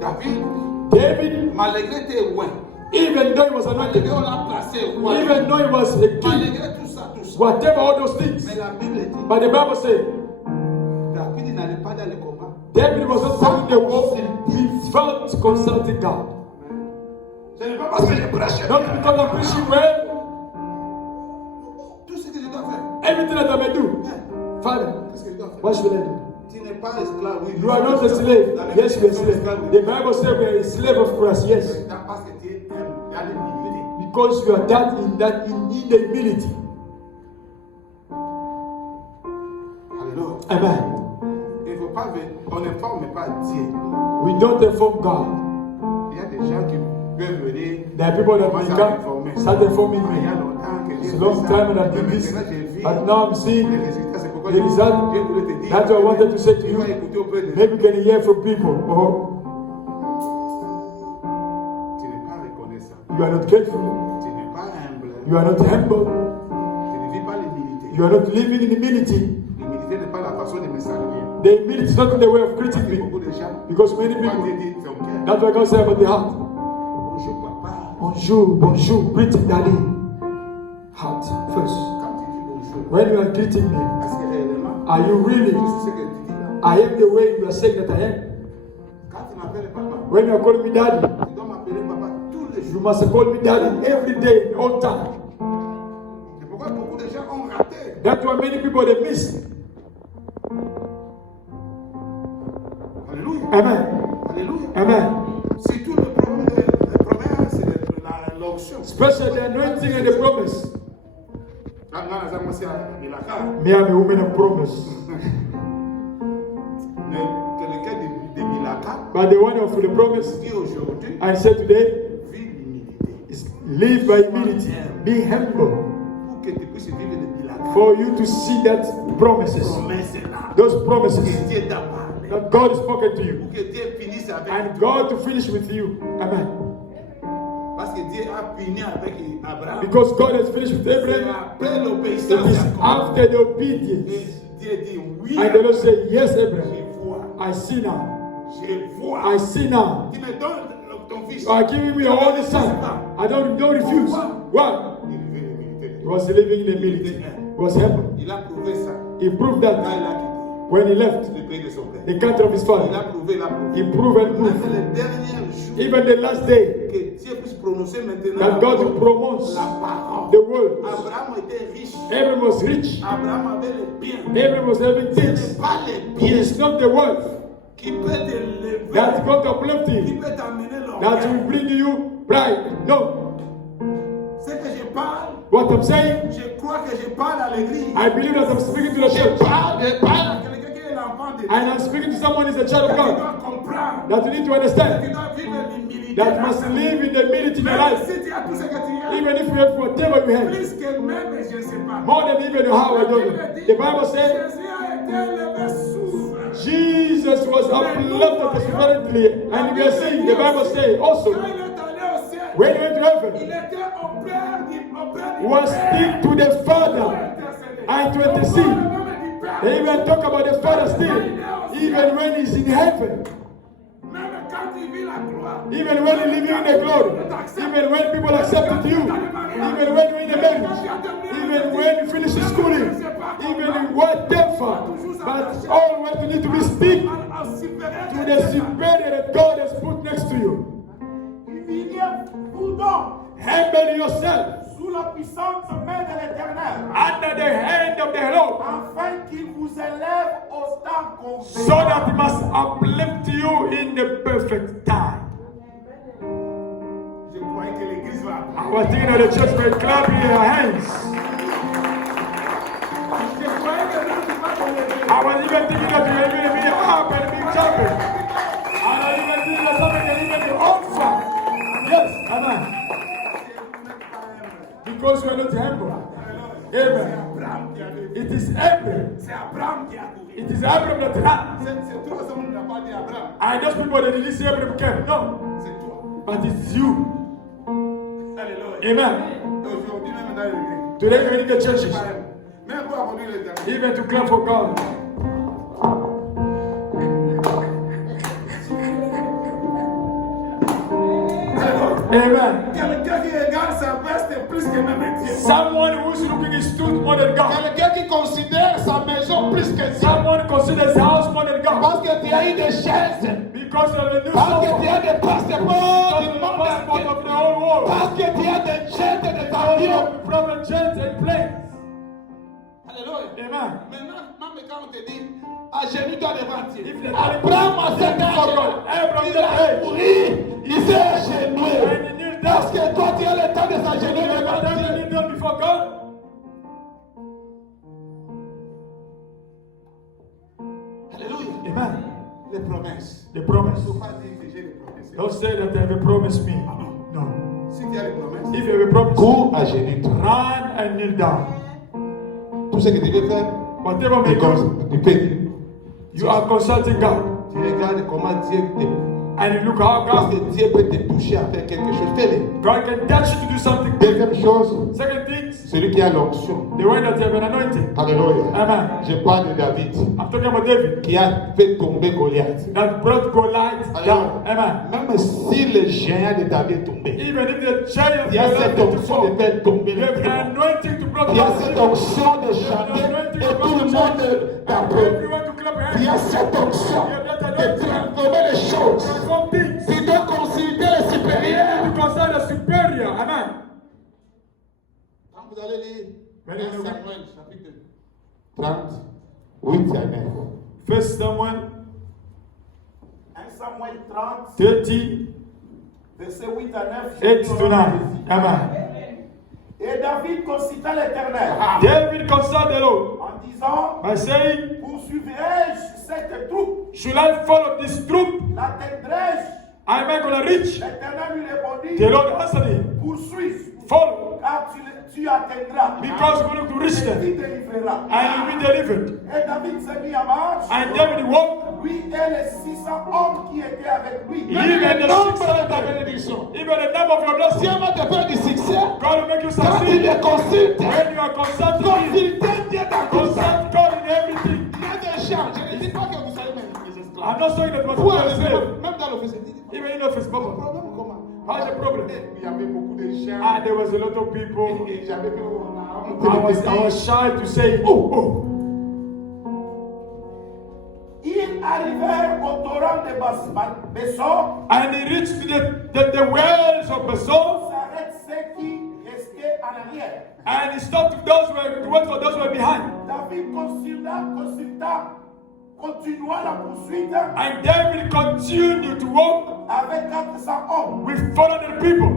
David, David, malgré tes loin, even though he was anointed, malgré on l'a placé roi, even though he was a king, malgré tout ça, whatever all those things, mais la Bible dit, but the Bible says, David n'allait pas dans le combat. David was not fighting the war, he felt consulting God. Ce n'est pas parce que je prêche Not bien. because I'm preaching well, Tout ce que je dois faire. everything that I may do. Father, Qu'est-ce que je dois faire? what should I do? Tu n'es pas esclave, oui. You are not a slave. Yes, you are a slave. The Bible says we are a slave of Christ. Yes, Parce que tu es humble, il y a l'humilité. because you are that in the humility. Alléluia. Amen. Il ne faut pas, on n'informe pas Dieu. We don't inform God. Il y a des gens qui peuvent venir. There are people that commencer will à come, m'informer. start informing Il y a me. longtemps que It's j'ai a long fait ça. time and I Mais did this, maintenant, j'ai vu but now I'm seeing les résultats. C'est pourquoi the result. Dieu voulait te dire. That's what I wanted to say to Tu you. vas écouter auprès de Maybe you can hear from people, or Tu n'es pas reconnaissant. you are not grateful, Tu n'es pas humble. you are not humble, Tu ne vis pas l'humilité. you are not living in humility. L'humilité n'est pas la façon de me saluer. The humility is not in the way of greeting me, Beaucoup de gens. because many Quand Dieu people, dit ton cœur. that's what God said about the heart. Bonjour papa. Bonjour, bonjour, greeting daddy. Heart first. Quand tu dis bonjour. When you are greeting me, Est-ce que réellement. are you really, Tu sais ce que tu dis là. I am the way you are saying that I am? Quand tu m'appelles papa. When you are calling me daddy, Tu dois m'appeler papa tous les you jours. must call me daddy every day, all time. C'est pourquoi beaucoup de gens ont raté. That's why many people they miss. Alléluia. Amen. Alléluia. Amen. C'est tout le problème de la promesse, c'est l'onction. Especially the anointing and the promise. Là, on a commencé à dire la carte. Me am a woman of promise. Mais quelqu'un de Milaka But the one of the promise, dit aujourd'hui, I said today, vis l'humilité. is live by humility. Be humble. Pour que tu puisses vivre de Milaka. For you to see that promises. Promesse est là. Those promises. Que Dieu t'a parlé. That God has spoken to you. Pour que Dieu finisse avec And toi. God to finish with you. Amen. Parce que Dieu a fini avec Abraham. Because God has finished with C'est Abraham. après It l'obéissance. is after the obedience. Et Dieu dit oui. And the Lord said, yes, Je Abraham. vois. I see now. Je vois. I see now. Tu me donnes ton fils. You are giving me your only son. I don't refuse. Why? Il vivait l'humilité. He was living in humility. He was humble. Il a prouvé ça. He proved Quand that il a quitté when he left le pays de son père. the country of his Il father. a prouvé, il a prouvé. He proved and Même proved. le dernier jour Even the last day que Dieu puisse prononcer maintenant that God will pronounce la parole. the word. Abraham était riche. Abraham was rich. Abraham avait les biens. Abraham was having Ce n'est things. pas les It biens is not the wealth qui peut t'élever, that's going to uplift qui you, peut t'amener that l'orgueil. will bring you pride. No. Ce que je parle, What I'm saying, je crois que je parle à l'église. I believe that I'm speaking to the church. Je parle à quelqu'un qui est l'enfant de Dieu. And I'm speaking to someone who is a child of Tu God. dois comprendre. That you need to Tu understand. dois vivre l'humilité. That must live in the humility in your Même life. si tu as tout ce que tu as, Even if you have whatever you have. plus que même, je ne sais pas. More than even how I don't know. The Bible says Jésus a été élevé sous. Jesus was uplifted spiritually. And we are seeing, the Bible says also, Quand il est allé au ciel, when he went to il heaven, était auprès du he was still to the Father and to intercede. They even talk about the Father still, even when he's in heaven, Même quand il vit la gloire, even when he's living in the glory, even when people accept you, even when you're in the marriage, even when you finish schooling, even in whatever, but always you need to be stick to the superior that God has put next to you. humiliez-vous donc Humble yourself sous la puissante main de l'Éternel, under the hand of the Lord, afin qu'il vous élève au temps so convenable. that he must uplift you in the perfect time. Je croyais que l'Église va. I was thinking that the church were clapping their hands. Je croyais que l'Église va te lever. I was even thinking that you were going to be up and be jumping. I was even thinking that somebody can even be offered. who are not humble. C'est Amen. Abraham qui a levé. It is Abraham. C'est Abraham qui a couru. It is Abraham that had. C'est toi, ça ne n'a pas dit Abraham. And those people that didn't see Abraham came. No. C'est toi. But it's you. Alléluia. Amen. Aujourd'hui, même dans l'église. Today, even in the churches, Même pour avoir les derniers. even to clap for God. Amen. Quelqu'un qui regarde sa veste plus que même Dieu. Someone who's looking is stood more than God. Quelqu'un qui considère sa maison plus que Dieu. Someone considers his house more than God. Parce que tu as eu des chaises. Because of the new Parce que sofa. tu as des passeports du monde Passport entier. of the whole world. Parce que tu as des jets et des All avions. of problem jets and planes. Alléluia. Amen. Maintenant, même quand on te dit, agenouille-toi devant Dieu. If the Abraham a cet âge. Abraham Il a mouru. Il s'est agenouillé. And he kneeled down. Parce que toi, tu as le temps de s'agenouiller devant Then Dieu. he knelt down before God. Alléluia. Amen. Les promesses. The promise. Il ne faut pas dire que j'ai les promesses. Don't say that they have promised me. No. Si tu as les promesses, If you have a promise, Cours, agenouille-toi. run and kneel down. Tout ce que tu veux faire, Whatever may do, tu peux. you are consulting God. Tu regardes comment Dieu te. And you look how Parce que God, Dieu peut te toucher à faire quelque chose. Fais-le. God can touch you to do something. Deuxième chose, Second thing, celui qui a l'onction. the way that you have an anointing. Alléluia. Amen. Je parle de David I'm talking about David. qui a fait tomber Goliath. That brought Goliath down. Amen. Même si le géant de David est tombé, Even if the giant il y a cette onction de fall, faire tomber you le have an démon. anointing to block Il y a cette the onction de chanter et tout le monde t'applaudit. Everyone to clap your Il y a hands. cette onction de transformer les choses. Transform things. Tu dois considérer les supérieurs. You consider the superior. Amen. Quand vous allez lire Very 1 good. Samuel chapitre 30, 8 à 9. First Samuel 1 Samuel 30, 30, verset 8 à 9. 8 to 9. Amen. Et David consulta l'Éternel David consulted the Lord en disant, by saying, poursuivrai-je cette troupe? should I follow this troop? L'atteindrai-je? Am I going to reach? L'Éternel lui répondit, The Lord answered him, poursuis, follow, car tu atteindras. because we're going to reach Et them, tu délivreras. and you'll be delivered. Et David s'est mis en marche, And David walked, lui et les 600 hommes qui étaient avec lui. even the Nombre 600, de ta bénédiction. even the number of your blessings. Dieu va te faire du succès. God will make you Quand tu succeed. les consultes, When you are consulting, consultez Dieu dans tout ça. consult God in everything. Il y a des gens, je ne dis pas que vous allez mettre des esclaves. I'm not saying that was Vous a allez slave. même dans l'office, dites, Even in office, le Papa. problème comment? How's the problem? Il y avait beaucoup de gens. And there was a lot of people. Et j'avais vu, on a honte I de dire. was shy to say, oh. Ils arrivèrent au torrent de Besson, And he reached to the wells of Besor, s'arrête ceux qui restaient en arrière. and he stopped those who went for those who were behind. David continua la poursuite And David continued to walk avec 400 hommes. with 400 people,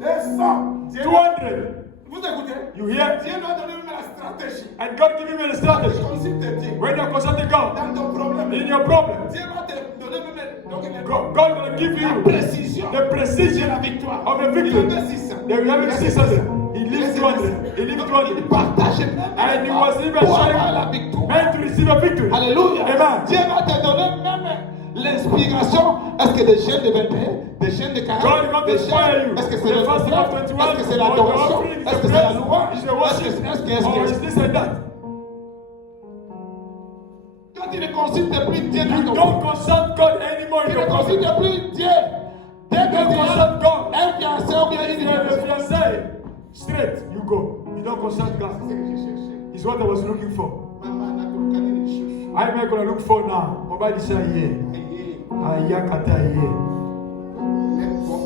200. 200. Vous écoutez? You hear? Dieu doit donner même la stratégie. And God gave him a strategy. Consulte Dieu. When you're consulting God Dans ton problème. in your problem, Dieu va te donner même God will give la you précision the precision de la victoire. of a Il victory. avait 600. They will have 600. He lived 200. He lived 200. Il partageait même And he was even pour avoir la sharing victoire. men to receive a victory. Alléluia. Amen. Dieu va te donner même l'inspiration. Est-ce que des jeunes de 21, des jeunes de 40, God is going to des inspire jeunes, you. est-ce que c'est The le fasting of est-ce 21, que c'est or the l'adoration, offering, est-ce the que c'est la praise, louange, is the est-ce worship, que or is this and that? Quand tu ne consultes plus Dieu dans You ton don't consult God anymore in tu your ne problem. consultes plus Dieu. Dès You que don't tu as consult God. un fiancé ou bien If une you have a fiancée, fiancé, straight, you go. You don't consult God. c'est ce que j'ai cherché. It's what I was looking for. Maman, n'a pas regardé les choses. I'm not going to look for now. Mobile is here. Ayakata here.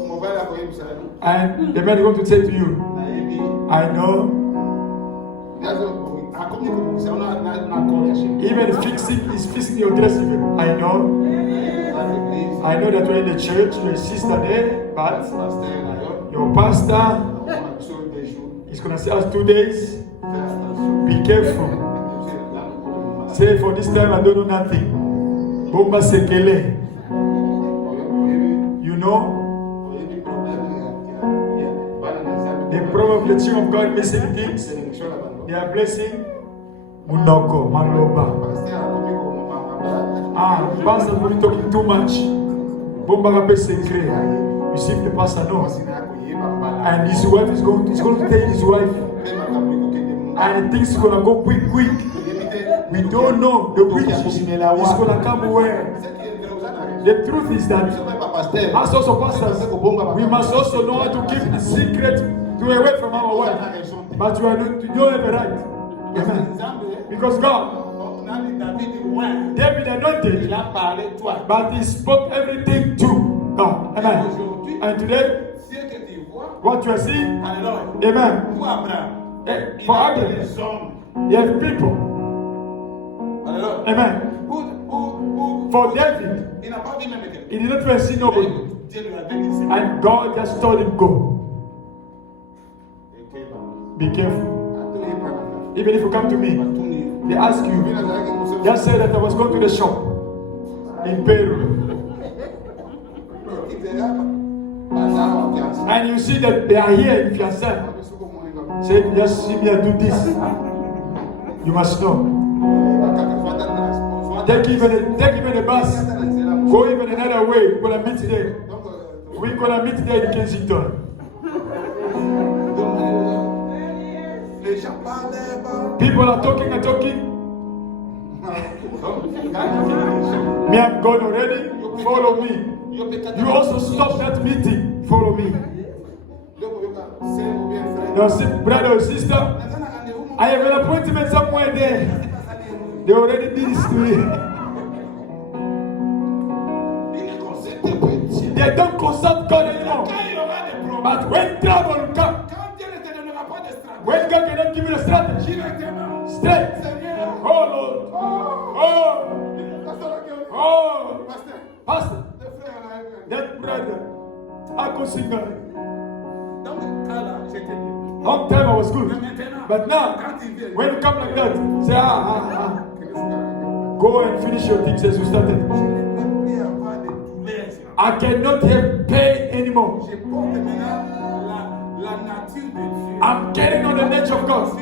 Mon père a voyé, vous savez. And the man is going to say to you, Naïbi. I know, even is fixing your dress even. I know that you're in the church, you're a sister there, but your pastor is going to say us 2 days. Be careful. Say for this time I don't know nothing. Bomba sekele. You know, The problem of the children of God missing things. They are blessing Munoko, Maloba. Pastor will be talking too much. Bomba secret. You see the pastor knows. And his wife is going to tell his wife. And things are gonna go quick. We don't know the witch is gonna come where. The truth is that as also pastors, we must also know how to keep the secret to away from our wife. But you don't have a right. Amen. Because God, David anointed, but he spoke everything to God. Amen. And today, what you are seeing, amen. For Abraham, you have people. Amen. For David, he did not even see nobody. And God just told him, go. Be careful. Even if you come to me, they ask you, just say that I was going to the shop in Peru. And you see that they are here in Fiança. Say, just see me and do this. You must know. Take even a bus. Go even another way. We're going to meet there. We're going to meet there in Kensington. People are talking and talking. Me, I'm gone already. Follow me. You also stop that meeting. Follow me. Now, brother or sister, I have an appointment somewhere there. They already did this to me. They don't consult God anymore. But when trouble comes, when God cannot give you a strategy, straight. Oh Lord. Oh. Pastor. That brother. Uncle singer. Long time I was good. But now, when you come like that, say, go and finish your things as you started. I cannot have pain anymore. I'm getting on the nature of God.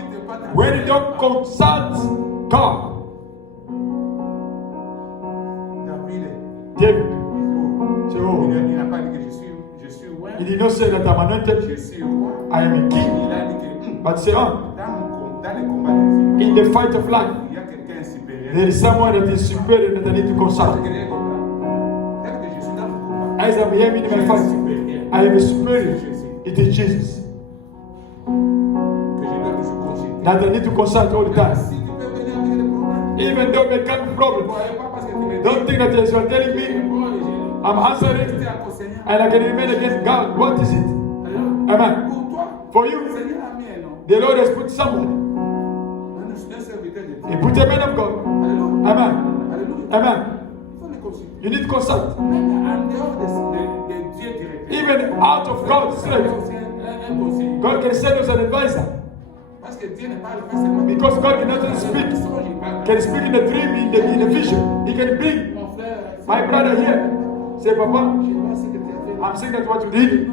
When you don't consult God. David. He did not say that I'm anointed. I am a king. But say, in the fight of life, there is someone that is superior that I need to consult. As I'm here in my fight, I am a superior. It is Jesus that I need to consult all the time. Even though they come with problems, don't think that as you are telling me, I'm answering and I can remain against God. What is it? Amen. For you, the Lord has put someone. He put a man of God. Amen. Amen. You need to consult. Even out of God's strength, God can send us an advisor. Because God cannot speak. Can speak in a dream, in a vision. He can bring my brother here. Say, Papa, I'm saying that what you did,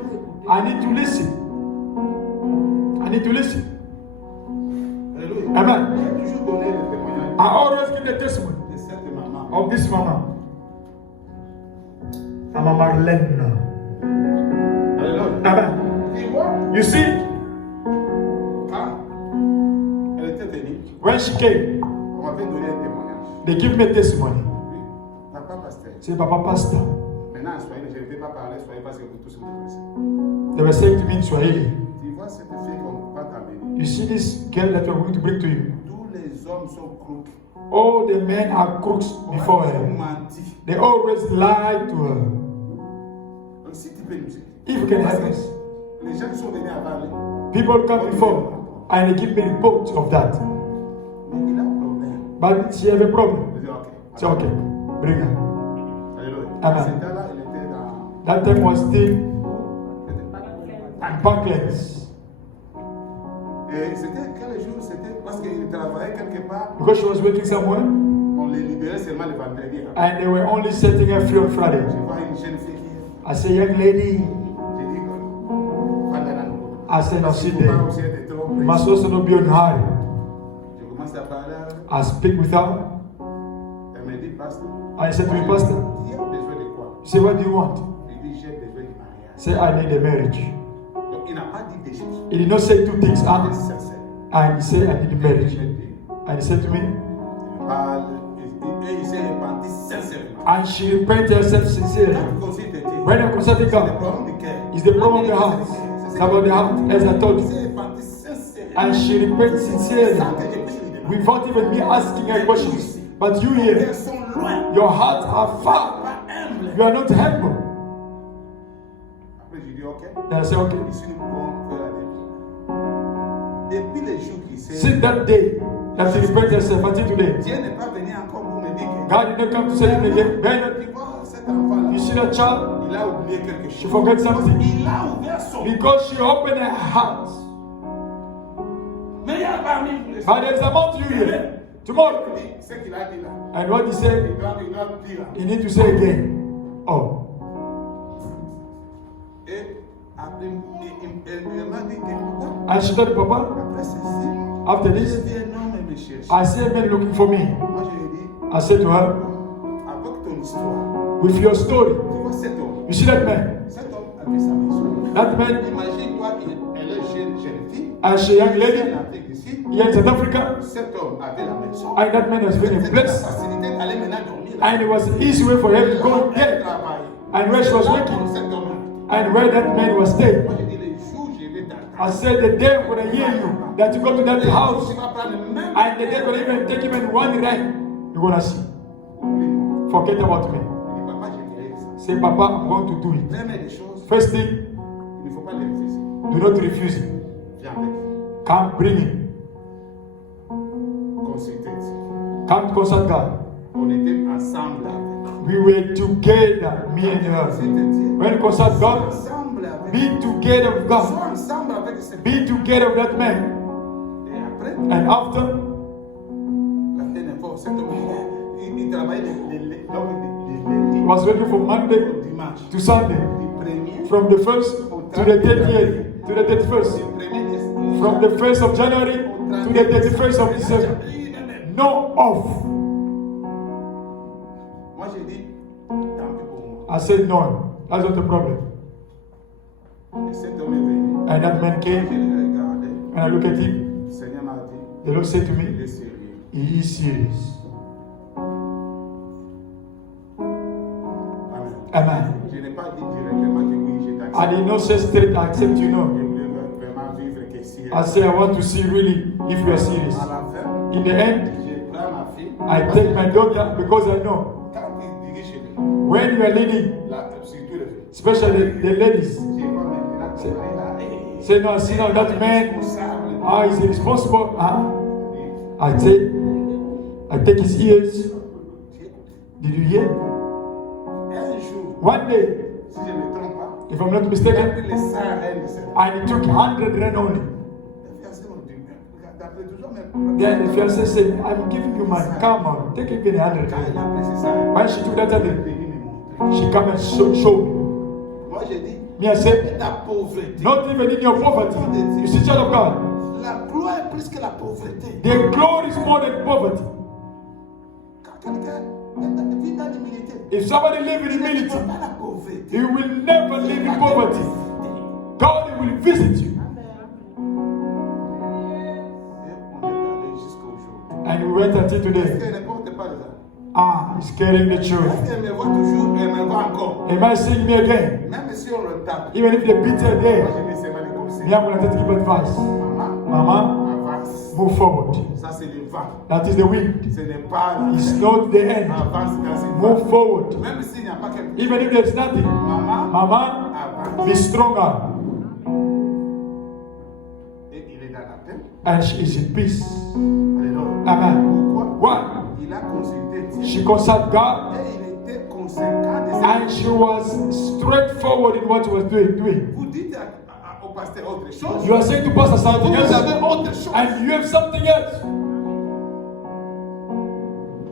I need to listen. I need to listen. Amen. I always give the testimony of this mama. Mama Marlene. Amen. You see, when she came, they give me a testimony. Say, Papa Pastor. They were saying to me in Swahili, you see this girl that we are going to bring to you? All the men are crooks before her. They always lie to her. If you can help us. People come before and they give me reports of that. But she have a problem. Say, okay, bring her. Amen. That time was still Parklands. Because she was working somewhere. And they were only setting her free on Friday. I say, young lady, I said, no, sit Faut pas there. aussi être trop You must pressé. also not be on high. Je commence à parler avec elle. I speak with her. Elle me dit, pasteur. I said to me, Pastor, Tu as besoin de quoi? you say, what do you want? Il dit, j'ai besoin du mariage. Say, I need a marriage. Donc, il n'a pas dit des choses. He did not say two things. Il And est sincère. he said, I need a marriage. And he said to me, Il parle et il s'est repenti sincèrement. and she repented herself sincerely. Quand il consulte Dieu, When I consulted c'est le God, problème du cœur. it's the problem of the heart. It's about the heart, as I told Il you. s'est repenti sincèrement. And she repented sincerely, Sans que je puisse lui demander. without even me asking her questions. But you here, Elles sont loin. your hearts are far. Pas humble. You are not humble. Après, je dis, ok. Then I say, okay. Ici, nous pouvons faire la démarche. Depuis les jours qui s'est. Since that day that she repented herself until today, Dieu n'est pas venu encore pour me dire que. God did not come to say it again. Then Tu vois, cet enfant-là, you see that child, il a oublié quelque she chose. forgot something. Il a ouvert son. Because she opened her heart. Mais il y a parmi vous les But there's among you here tomorrow. Il dit, ce qu'il a dit là. And what he said, Il doit dire là. he need to say again. Oh. Et après, il m'a dit que papa, And she told Papa, après ceci, after j'ai this, vu un homme me chercher. I see a man looking for me. Moi, je lui ai dit, I said to her, avec ton histoire, with your story, tu vois cet homme. you see that man? Cet homme avait sa maison. That man, Imagine-toi, elle est jeune fille. as a young Elle lady, est en Afrique ici. here in South Africa, Cet homme avait la maison. and that man was living in C'était la place, facilité d'aller maintenant dormir là. and it was an easy way for her to go Elle there, travaille. and where she was Là, working, cet homme-là. and where that man was staying. Moi, je dis, les jours, je vais t'attendre. I said the day when I hear you that you go to that house, Tu vas prendre le même. and the day when I even take him and run right, you're gonna see. Oublie-moi. Forget about me. Il dit, papa, je dirais ça. Say, Papa, I'm going to do it. Première des choses, First thing, il ne faut pas les refuser. do not refuse it. Viens avec. Come bring him. Consultez. Come to consult God. On était ensemble avec. We were together, me and her. Consultez. When you consult God, Ensemble avec. be together with God. Sois ensemble avec ce Be together with that man. Et après, And after, la dernière fois, cet homme, il travaillait he was ready from Monday au dimanche. to Sunday. Du premier From the 1st to the 30th, to the 31st. du premier des- From the 1st of January to the 31st of December. No off. Moi, j'ai dit, tant pis pour moi. I said, no, that's not the problem. Et cet homme est venu. And that man Je came, l'ai regardé. and I look at him. Le Seigneur m'a dit, The Lord said to il me, est sérieux. he is serious. Amen. Amen. Je n'ai pas dit directement que oui, je I t'accepte. did not say straight, I accept you Je know. voulais vraiment vivre que si I say, I want to see really if you are serious. à la fin, In the end, je prends ma fille. I take my daughter because I know Quand il dirige chez lui, when you are leading, surtout les filles, especially the ladies, j'ai pas maintenant c'est là. say, no, see now that man, Responsable. is responsible. I take his ears. Did you hear? Un jour, One day, si je ne me trompe pas, if I'm not il a mistaken, pris les 100 reines de cette and he took 100 rand only. Les fiancés ont dit, d'après toujours même. Then the fiancé said, I'm giving you money. Come on, take even 100 Quand il a rand. pris ces 100 reines, When she took that il est other, venu me montrer. she come and show me. Moi, j'ai dit, Me, I said, ta pauvreté. not even in your poverty. You see, child of God, La gloire est plus que la pauvreté. the glory is more than poverty. Quand quelqu'un vit dans l'humilité, If somebody live in il ne humility, voit pas la pauvreté. he will never live in poverty. God will visit you. Et on est allé jusqu'au jour. And we went until Est-ce today. qu'elle ne porte pas les âmes? Ah, he's carrying the children. Est-ce qu'elle me voit toujours? Elle me voit encore. Am I seeing me again? Même si on le tape. Even if they beat her Moi, there, je dis, c'est pas des conseils. me, I'm going to give advice. Maman, Mama, avance. move forward. Ça, c'est le vent. That is the wind. Ce n'est pas la It's fin. not the end. Avance dans ce Move vent. forward. Même s'il n'y a pas quelque chose. Even if there's nothing, Maman, Mama, avance. be stronger. Et il est dans la paix. And she is in peace. Alléluia. Amen. Pourquoi? Why? Il a consulté Dieu. She consulted God Et il était conséquent de and ses. she was straightforward in what she was doing. Vous dites au pasteur autre chose. You are saying to Pastor something Vous else, avez autre chose. and you have something else.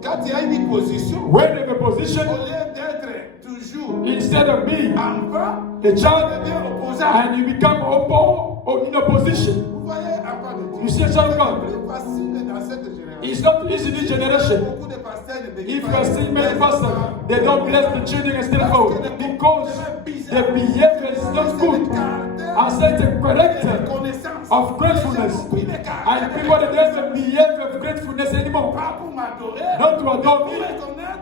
Quand il y a une position, When you have a position, au lieu d'être toujours instead of being enfant, a child devient opposant. and you become in opposition. Vous voyez, enfant de Dieu, You see a child of God. c'est plus facile dans cette génération. It's not easy this generation. Beaucoup de pasteurs ne bénissent If you pas are still les made pastor, enfants. they don't bless the children and still go because the behavior is not good. I said the character of gratefulness, and people that don't behave of gratefulness anymore. Pas pour m'adorer, Not to adore me,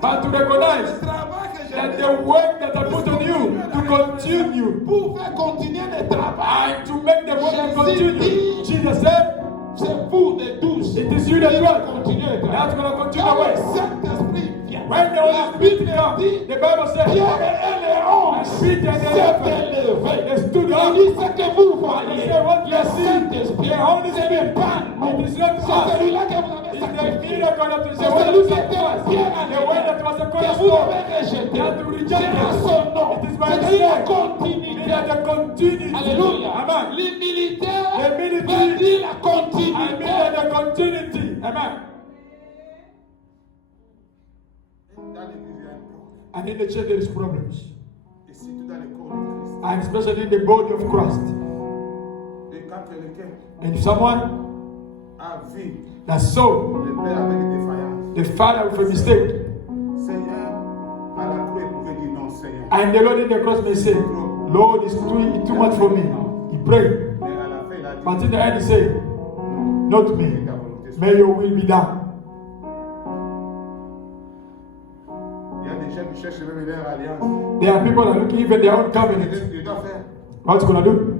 but to recognize le travail que j'ai that fait the work that I put on you to continue Pour faire continuer le travail. and to make the work to continue. Jesus said, C'est vous de tous. it is you that work. Continuez. That's going to continue Quand the le work. Saint-Esprit vient. When the Holy Spirit comes, the Bible says, Pierre et Léon and Peter and the s'est elephant, élevé. they stood Il up. dit ce que vous And voyez. they said, what you Le see, Saint-Esprit, the Holy ce n'est Spirit, pas nous. it is not C'est us. celui-là que vous avez It's the sacrifié. miracle that is C'est the celui word qui était la pierre à the word that was a que vous cornerstone. avez rejeté. That you C'est rejected. à son nom. It is by C'est the la name. continuité. It is the continuity. Alléluia. Amen. L'humilité L'humilité. veut dire la I continuité. mean the continuity. Amen. dans l'église, il y a un problème. And in the church there is problems. Et surtout dans le corps de Christ. And especially in the body of Christ. Et quand quelqu'un And if someone a vu that saw le père avec des défaillances, the father with a mistake, Seigneur, à la croix, il pouvait dire non, Seigneur. and the Lord in the cross may say, Lord, it's too much for me. He prayed. Mais à la fin, il a dit, But in the end he said, not me. ta volonté soit. May your will be done. Il y a des gens qui cherchent même leur alliance. There are people that are looking even their own covenant. Ils doivent faire. What's going to do?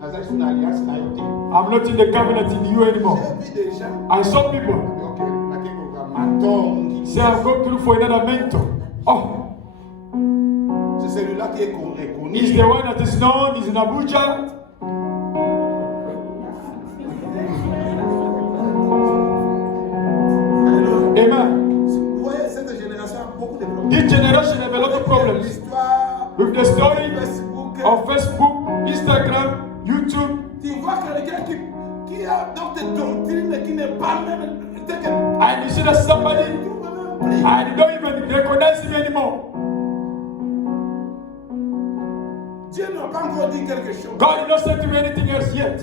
Dans une alliance, là, il dit, I'm not in the covenant in you anymore. J'ai vu des gens. And some people Ok, la quelqu'un va say, I'm going to look for another mentor. Oh, c'est celui-là qui est connu. he's the one that is known, he's in Abuja. Alléluia. Amen. Vous voyez, cette génération a beaucoup de problèmes. This generation have a lot of problems L'histoire, with the story Facebook, of Facebook, Instagram, YouTube. tu vois quelqu'un qui a d'autres doctrines qui n'est pas même. And you see that somebody, and you don't even recognize him anymore. Dieu n'a pas encore dit quelque chose. God did not say to me anything else yet.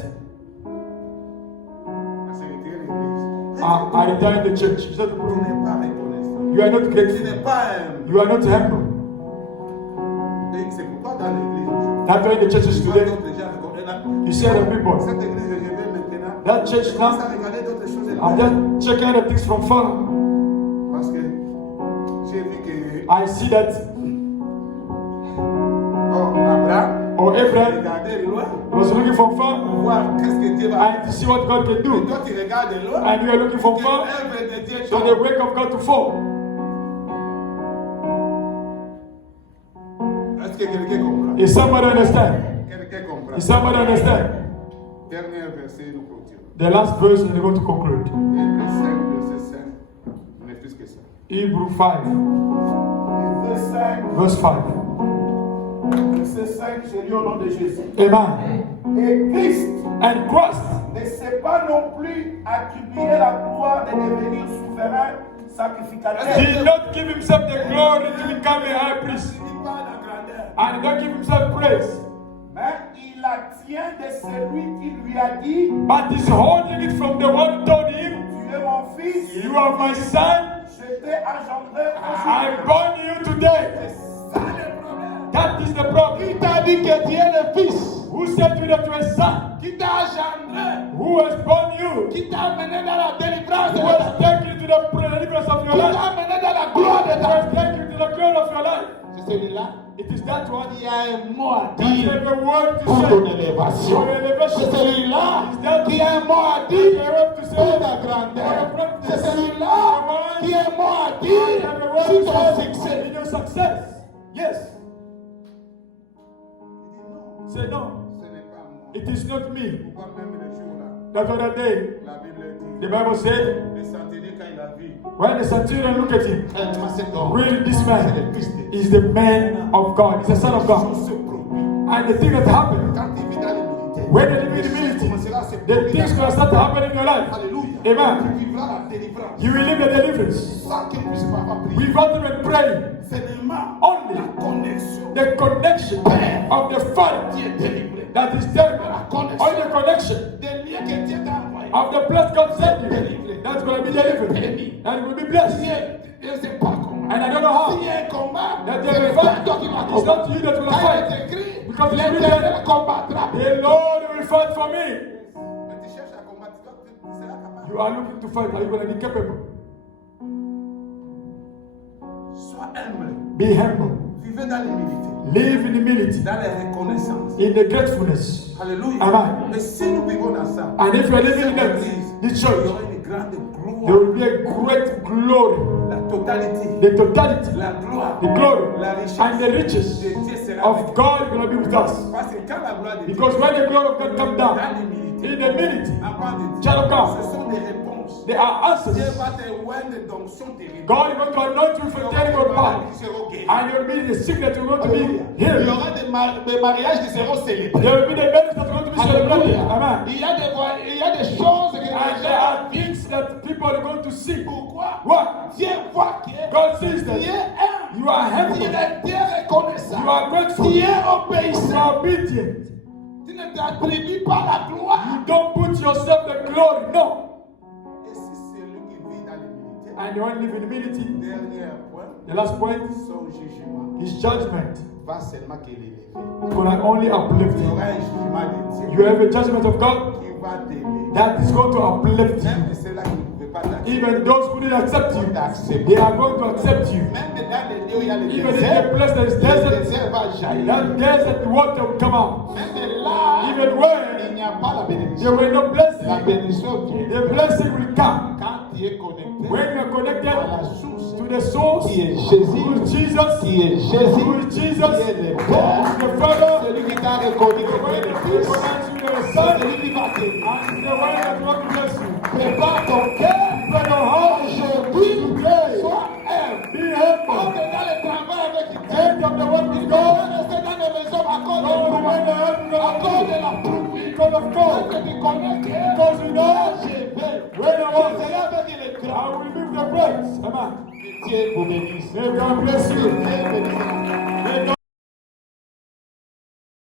C'est retirer l'église. I retire in the church. He said, Tu n'es pas reconnaissant. you are not Tu grateful. n'es pas un. You are not humble. Et c'est pourquoi dans l'église aujourd'hui, That's why the churches tu vois today, d'autres gens reconnaissent. you see other people. Cette église, je viens maintenant. That church Je commence now, à regarder d'autres choses. I'm just checking other things from far. Parce que j'ai vu que I see that, Abraham or Abraham regardait de loin was looking from far, pour voir qu'est-ce que Dieu va faire. and to see what God can Et do. toi, tu regardes de loin. And you are looking from Que far, l'œuvre de Dieu so the work of God to fall. Est-ce que quelqu'un comprend? Is somebody understand? Quelqu'un comprend? Is somebody understand? Dernier verset, nous continuons. The last verse, and we're going to conclude. Hébreux 5, verset 5. On est plus que ça. Hebrew 5, Hébreux 5, verse 5. verset 5, j'ai lu au nom de Jésus. Amen. Et Christ And Christ ne s'est pas non plus attribué la gloire de devenir souverain sacrificateur. did not give himself the glory to become a high priest, and did not give himself praise, Mais il la tient de celui qui lui a dit, but is holding it from the one who told him, tu es mon fils, you are my son, je t'ai engendré I aujourd'hui. born you today. C'est ça le problème. That is the problem. Qui t'a dit que tu es le fils? Who said to you that you are a son? Qui t'a engendré? Who has born you? Qui t'a amené dans la délivrance de Who ta has taken you to the deliverance of your Qui t'a life? amené dans la gloire de Who ta has taken you to the glory of your life? C'est celui-là. It is that one. Il y a un mot à That dire have a word to pour say. ton élévation. For elevation. C'est celui-là Is that qui a un mot à I dire have a word to say. pour ta grandeur. C'est celui-là qui a un mot à I dire have a word sur to ton say succès. in your success. Yes. Say no. Ce n'est pas moi. It is not me. Pourquoi même le jour-là, That other day, la Bible dit, the Bible said, le centenier quand il a vu, when the centurion looked at him, Vraiment, cet homme, really this c'est man le fils de Dieu. is the man of God. He's the son of God. se produit. And the thing that happened, Quand il vit dans l'humilité, when you live in humility, commencera à se the produire. things will start happening in your life. Alléluia. Amen. Tu vivras la délivrance. You will live the deliverance Sans qu'il puisse pas avoir prié. without even praying. Seulement Only la connexion the connection of the Father that is there, or the connection of the blessed God sent you, that's going to be delivered, and it will be blessed. And I don't know how. That they will fight. It's not you that will fight. Because it's written, the Lord will fight for me. You are looking to fight. Are you going to be capable? Be humble. Vivez dans l'humilité. Live in humility. Dans la reconnaissance. In the gratefulness. Alléluia. Amen. Mais si nous vivons dans ça, And if you are living in that, the il y church, aura une grande gloire. there will be a great glory. La totalité. The totality, La gloire. the glory, La richesse. and the riches de Dieu sera of avec God is going to be with us. Parce que quand la gloire de Dieu Because when the glory of God comes down, dans l'humilité, in the humility, avant de child of Dieu, God, ce sont des réponses. there are Dieu answers. va te oindre d'onction terrible. God is going to anoint you for telling your part. And you'll be the sick that you're going to be Il y healed. aura des mariages qui seront célébrés. There will be the marriage that's going to be celebrated. Amen. Il y a des choses que And there are things that people are going to see. Pourquoi? What? Dieu voit que God sees that tu es humble. you are Tu humble. es reconnaissant. You are grateful. Tu es You obéissant. are obedient. Tu ne t'attribues pas la gloire. You don't put yourself the glory. No. Et si c'est lui qui vit dans l'humilité, And you only live in humility. dernier point, The last point, son jugement his judgment va seulement qu'il est élevé. is going to only uplift Il y you. aura un jugement de Dieu You have a judgment of God qui va t'élever. that is going to uplift you. Même de ceux-là qui ne pouvaient pas t'accepter. Even those who didn't accept you, they are going to accept you. Même dans les lieux où il y a le Even in désert, the place that is le desert, désert va jaillir. that desert water will come out. Même là, Even il when n'y a pas la there bénédiction. were no La blessing, bénédiction vient the blessing will come. quand tu es connecté When you are connected à la source to the source, qui est who Jésus, is Jesus, qui est Jésus, who is Jesus, qui est le Père, the Father, celui qui t'a reconnu the comme way le that Fils, recognize you as a c'est son, celui qui va t'aider. and the way that will bless you. Prépare ton cœur, Prepare your heart aujourd'hui, today. sois humble. Be humble. Entre dans le travail avec Dieu. End of the work with Il ne God. faut pas rester dans les maisons à cause Don't de remain la there à cause de la pluie. because of Quand God. tu connais que Because you know je vais, when I je was, serai avec les I grands. will give the praise. Amen. Dieu vous bénisse. May God bless you. Dieu bénisse.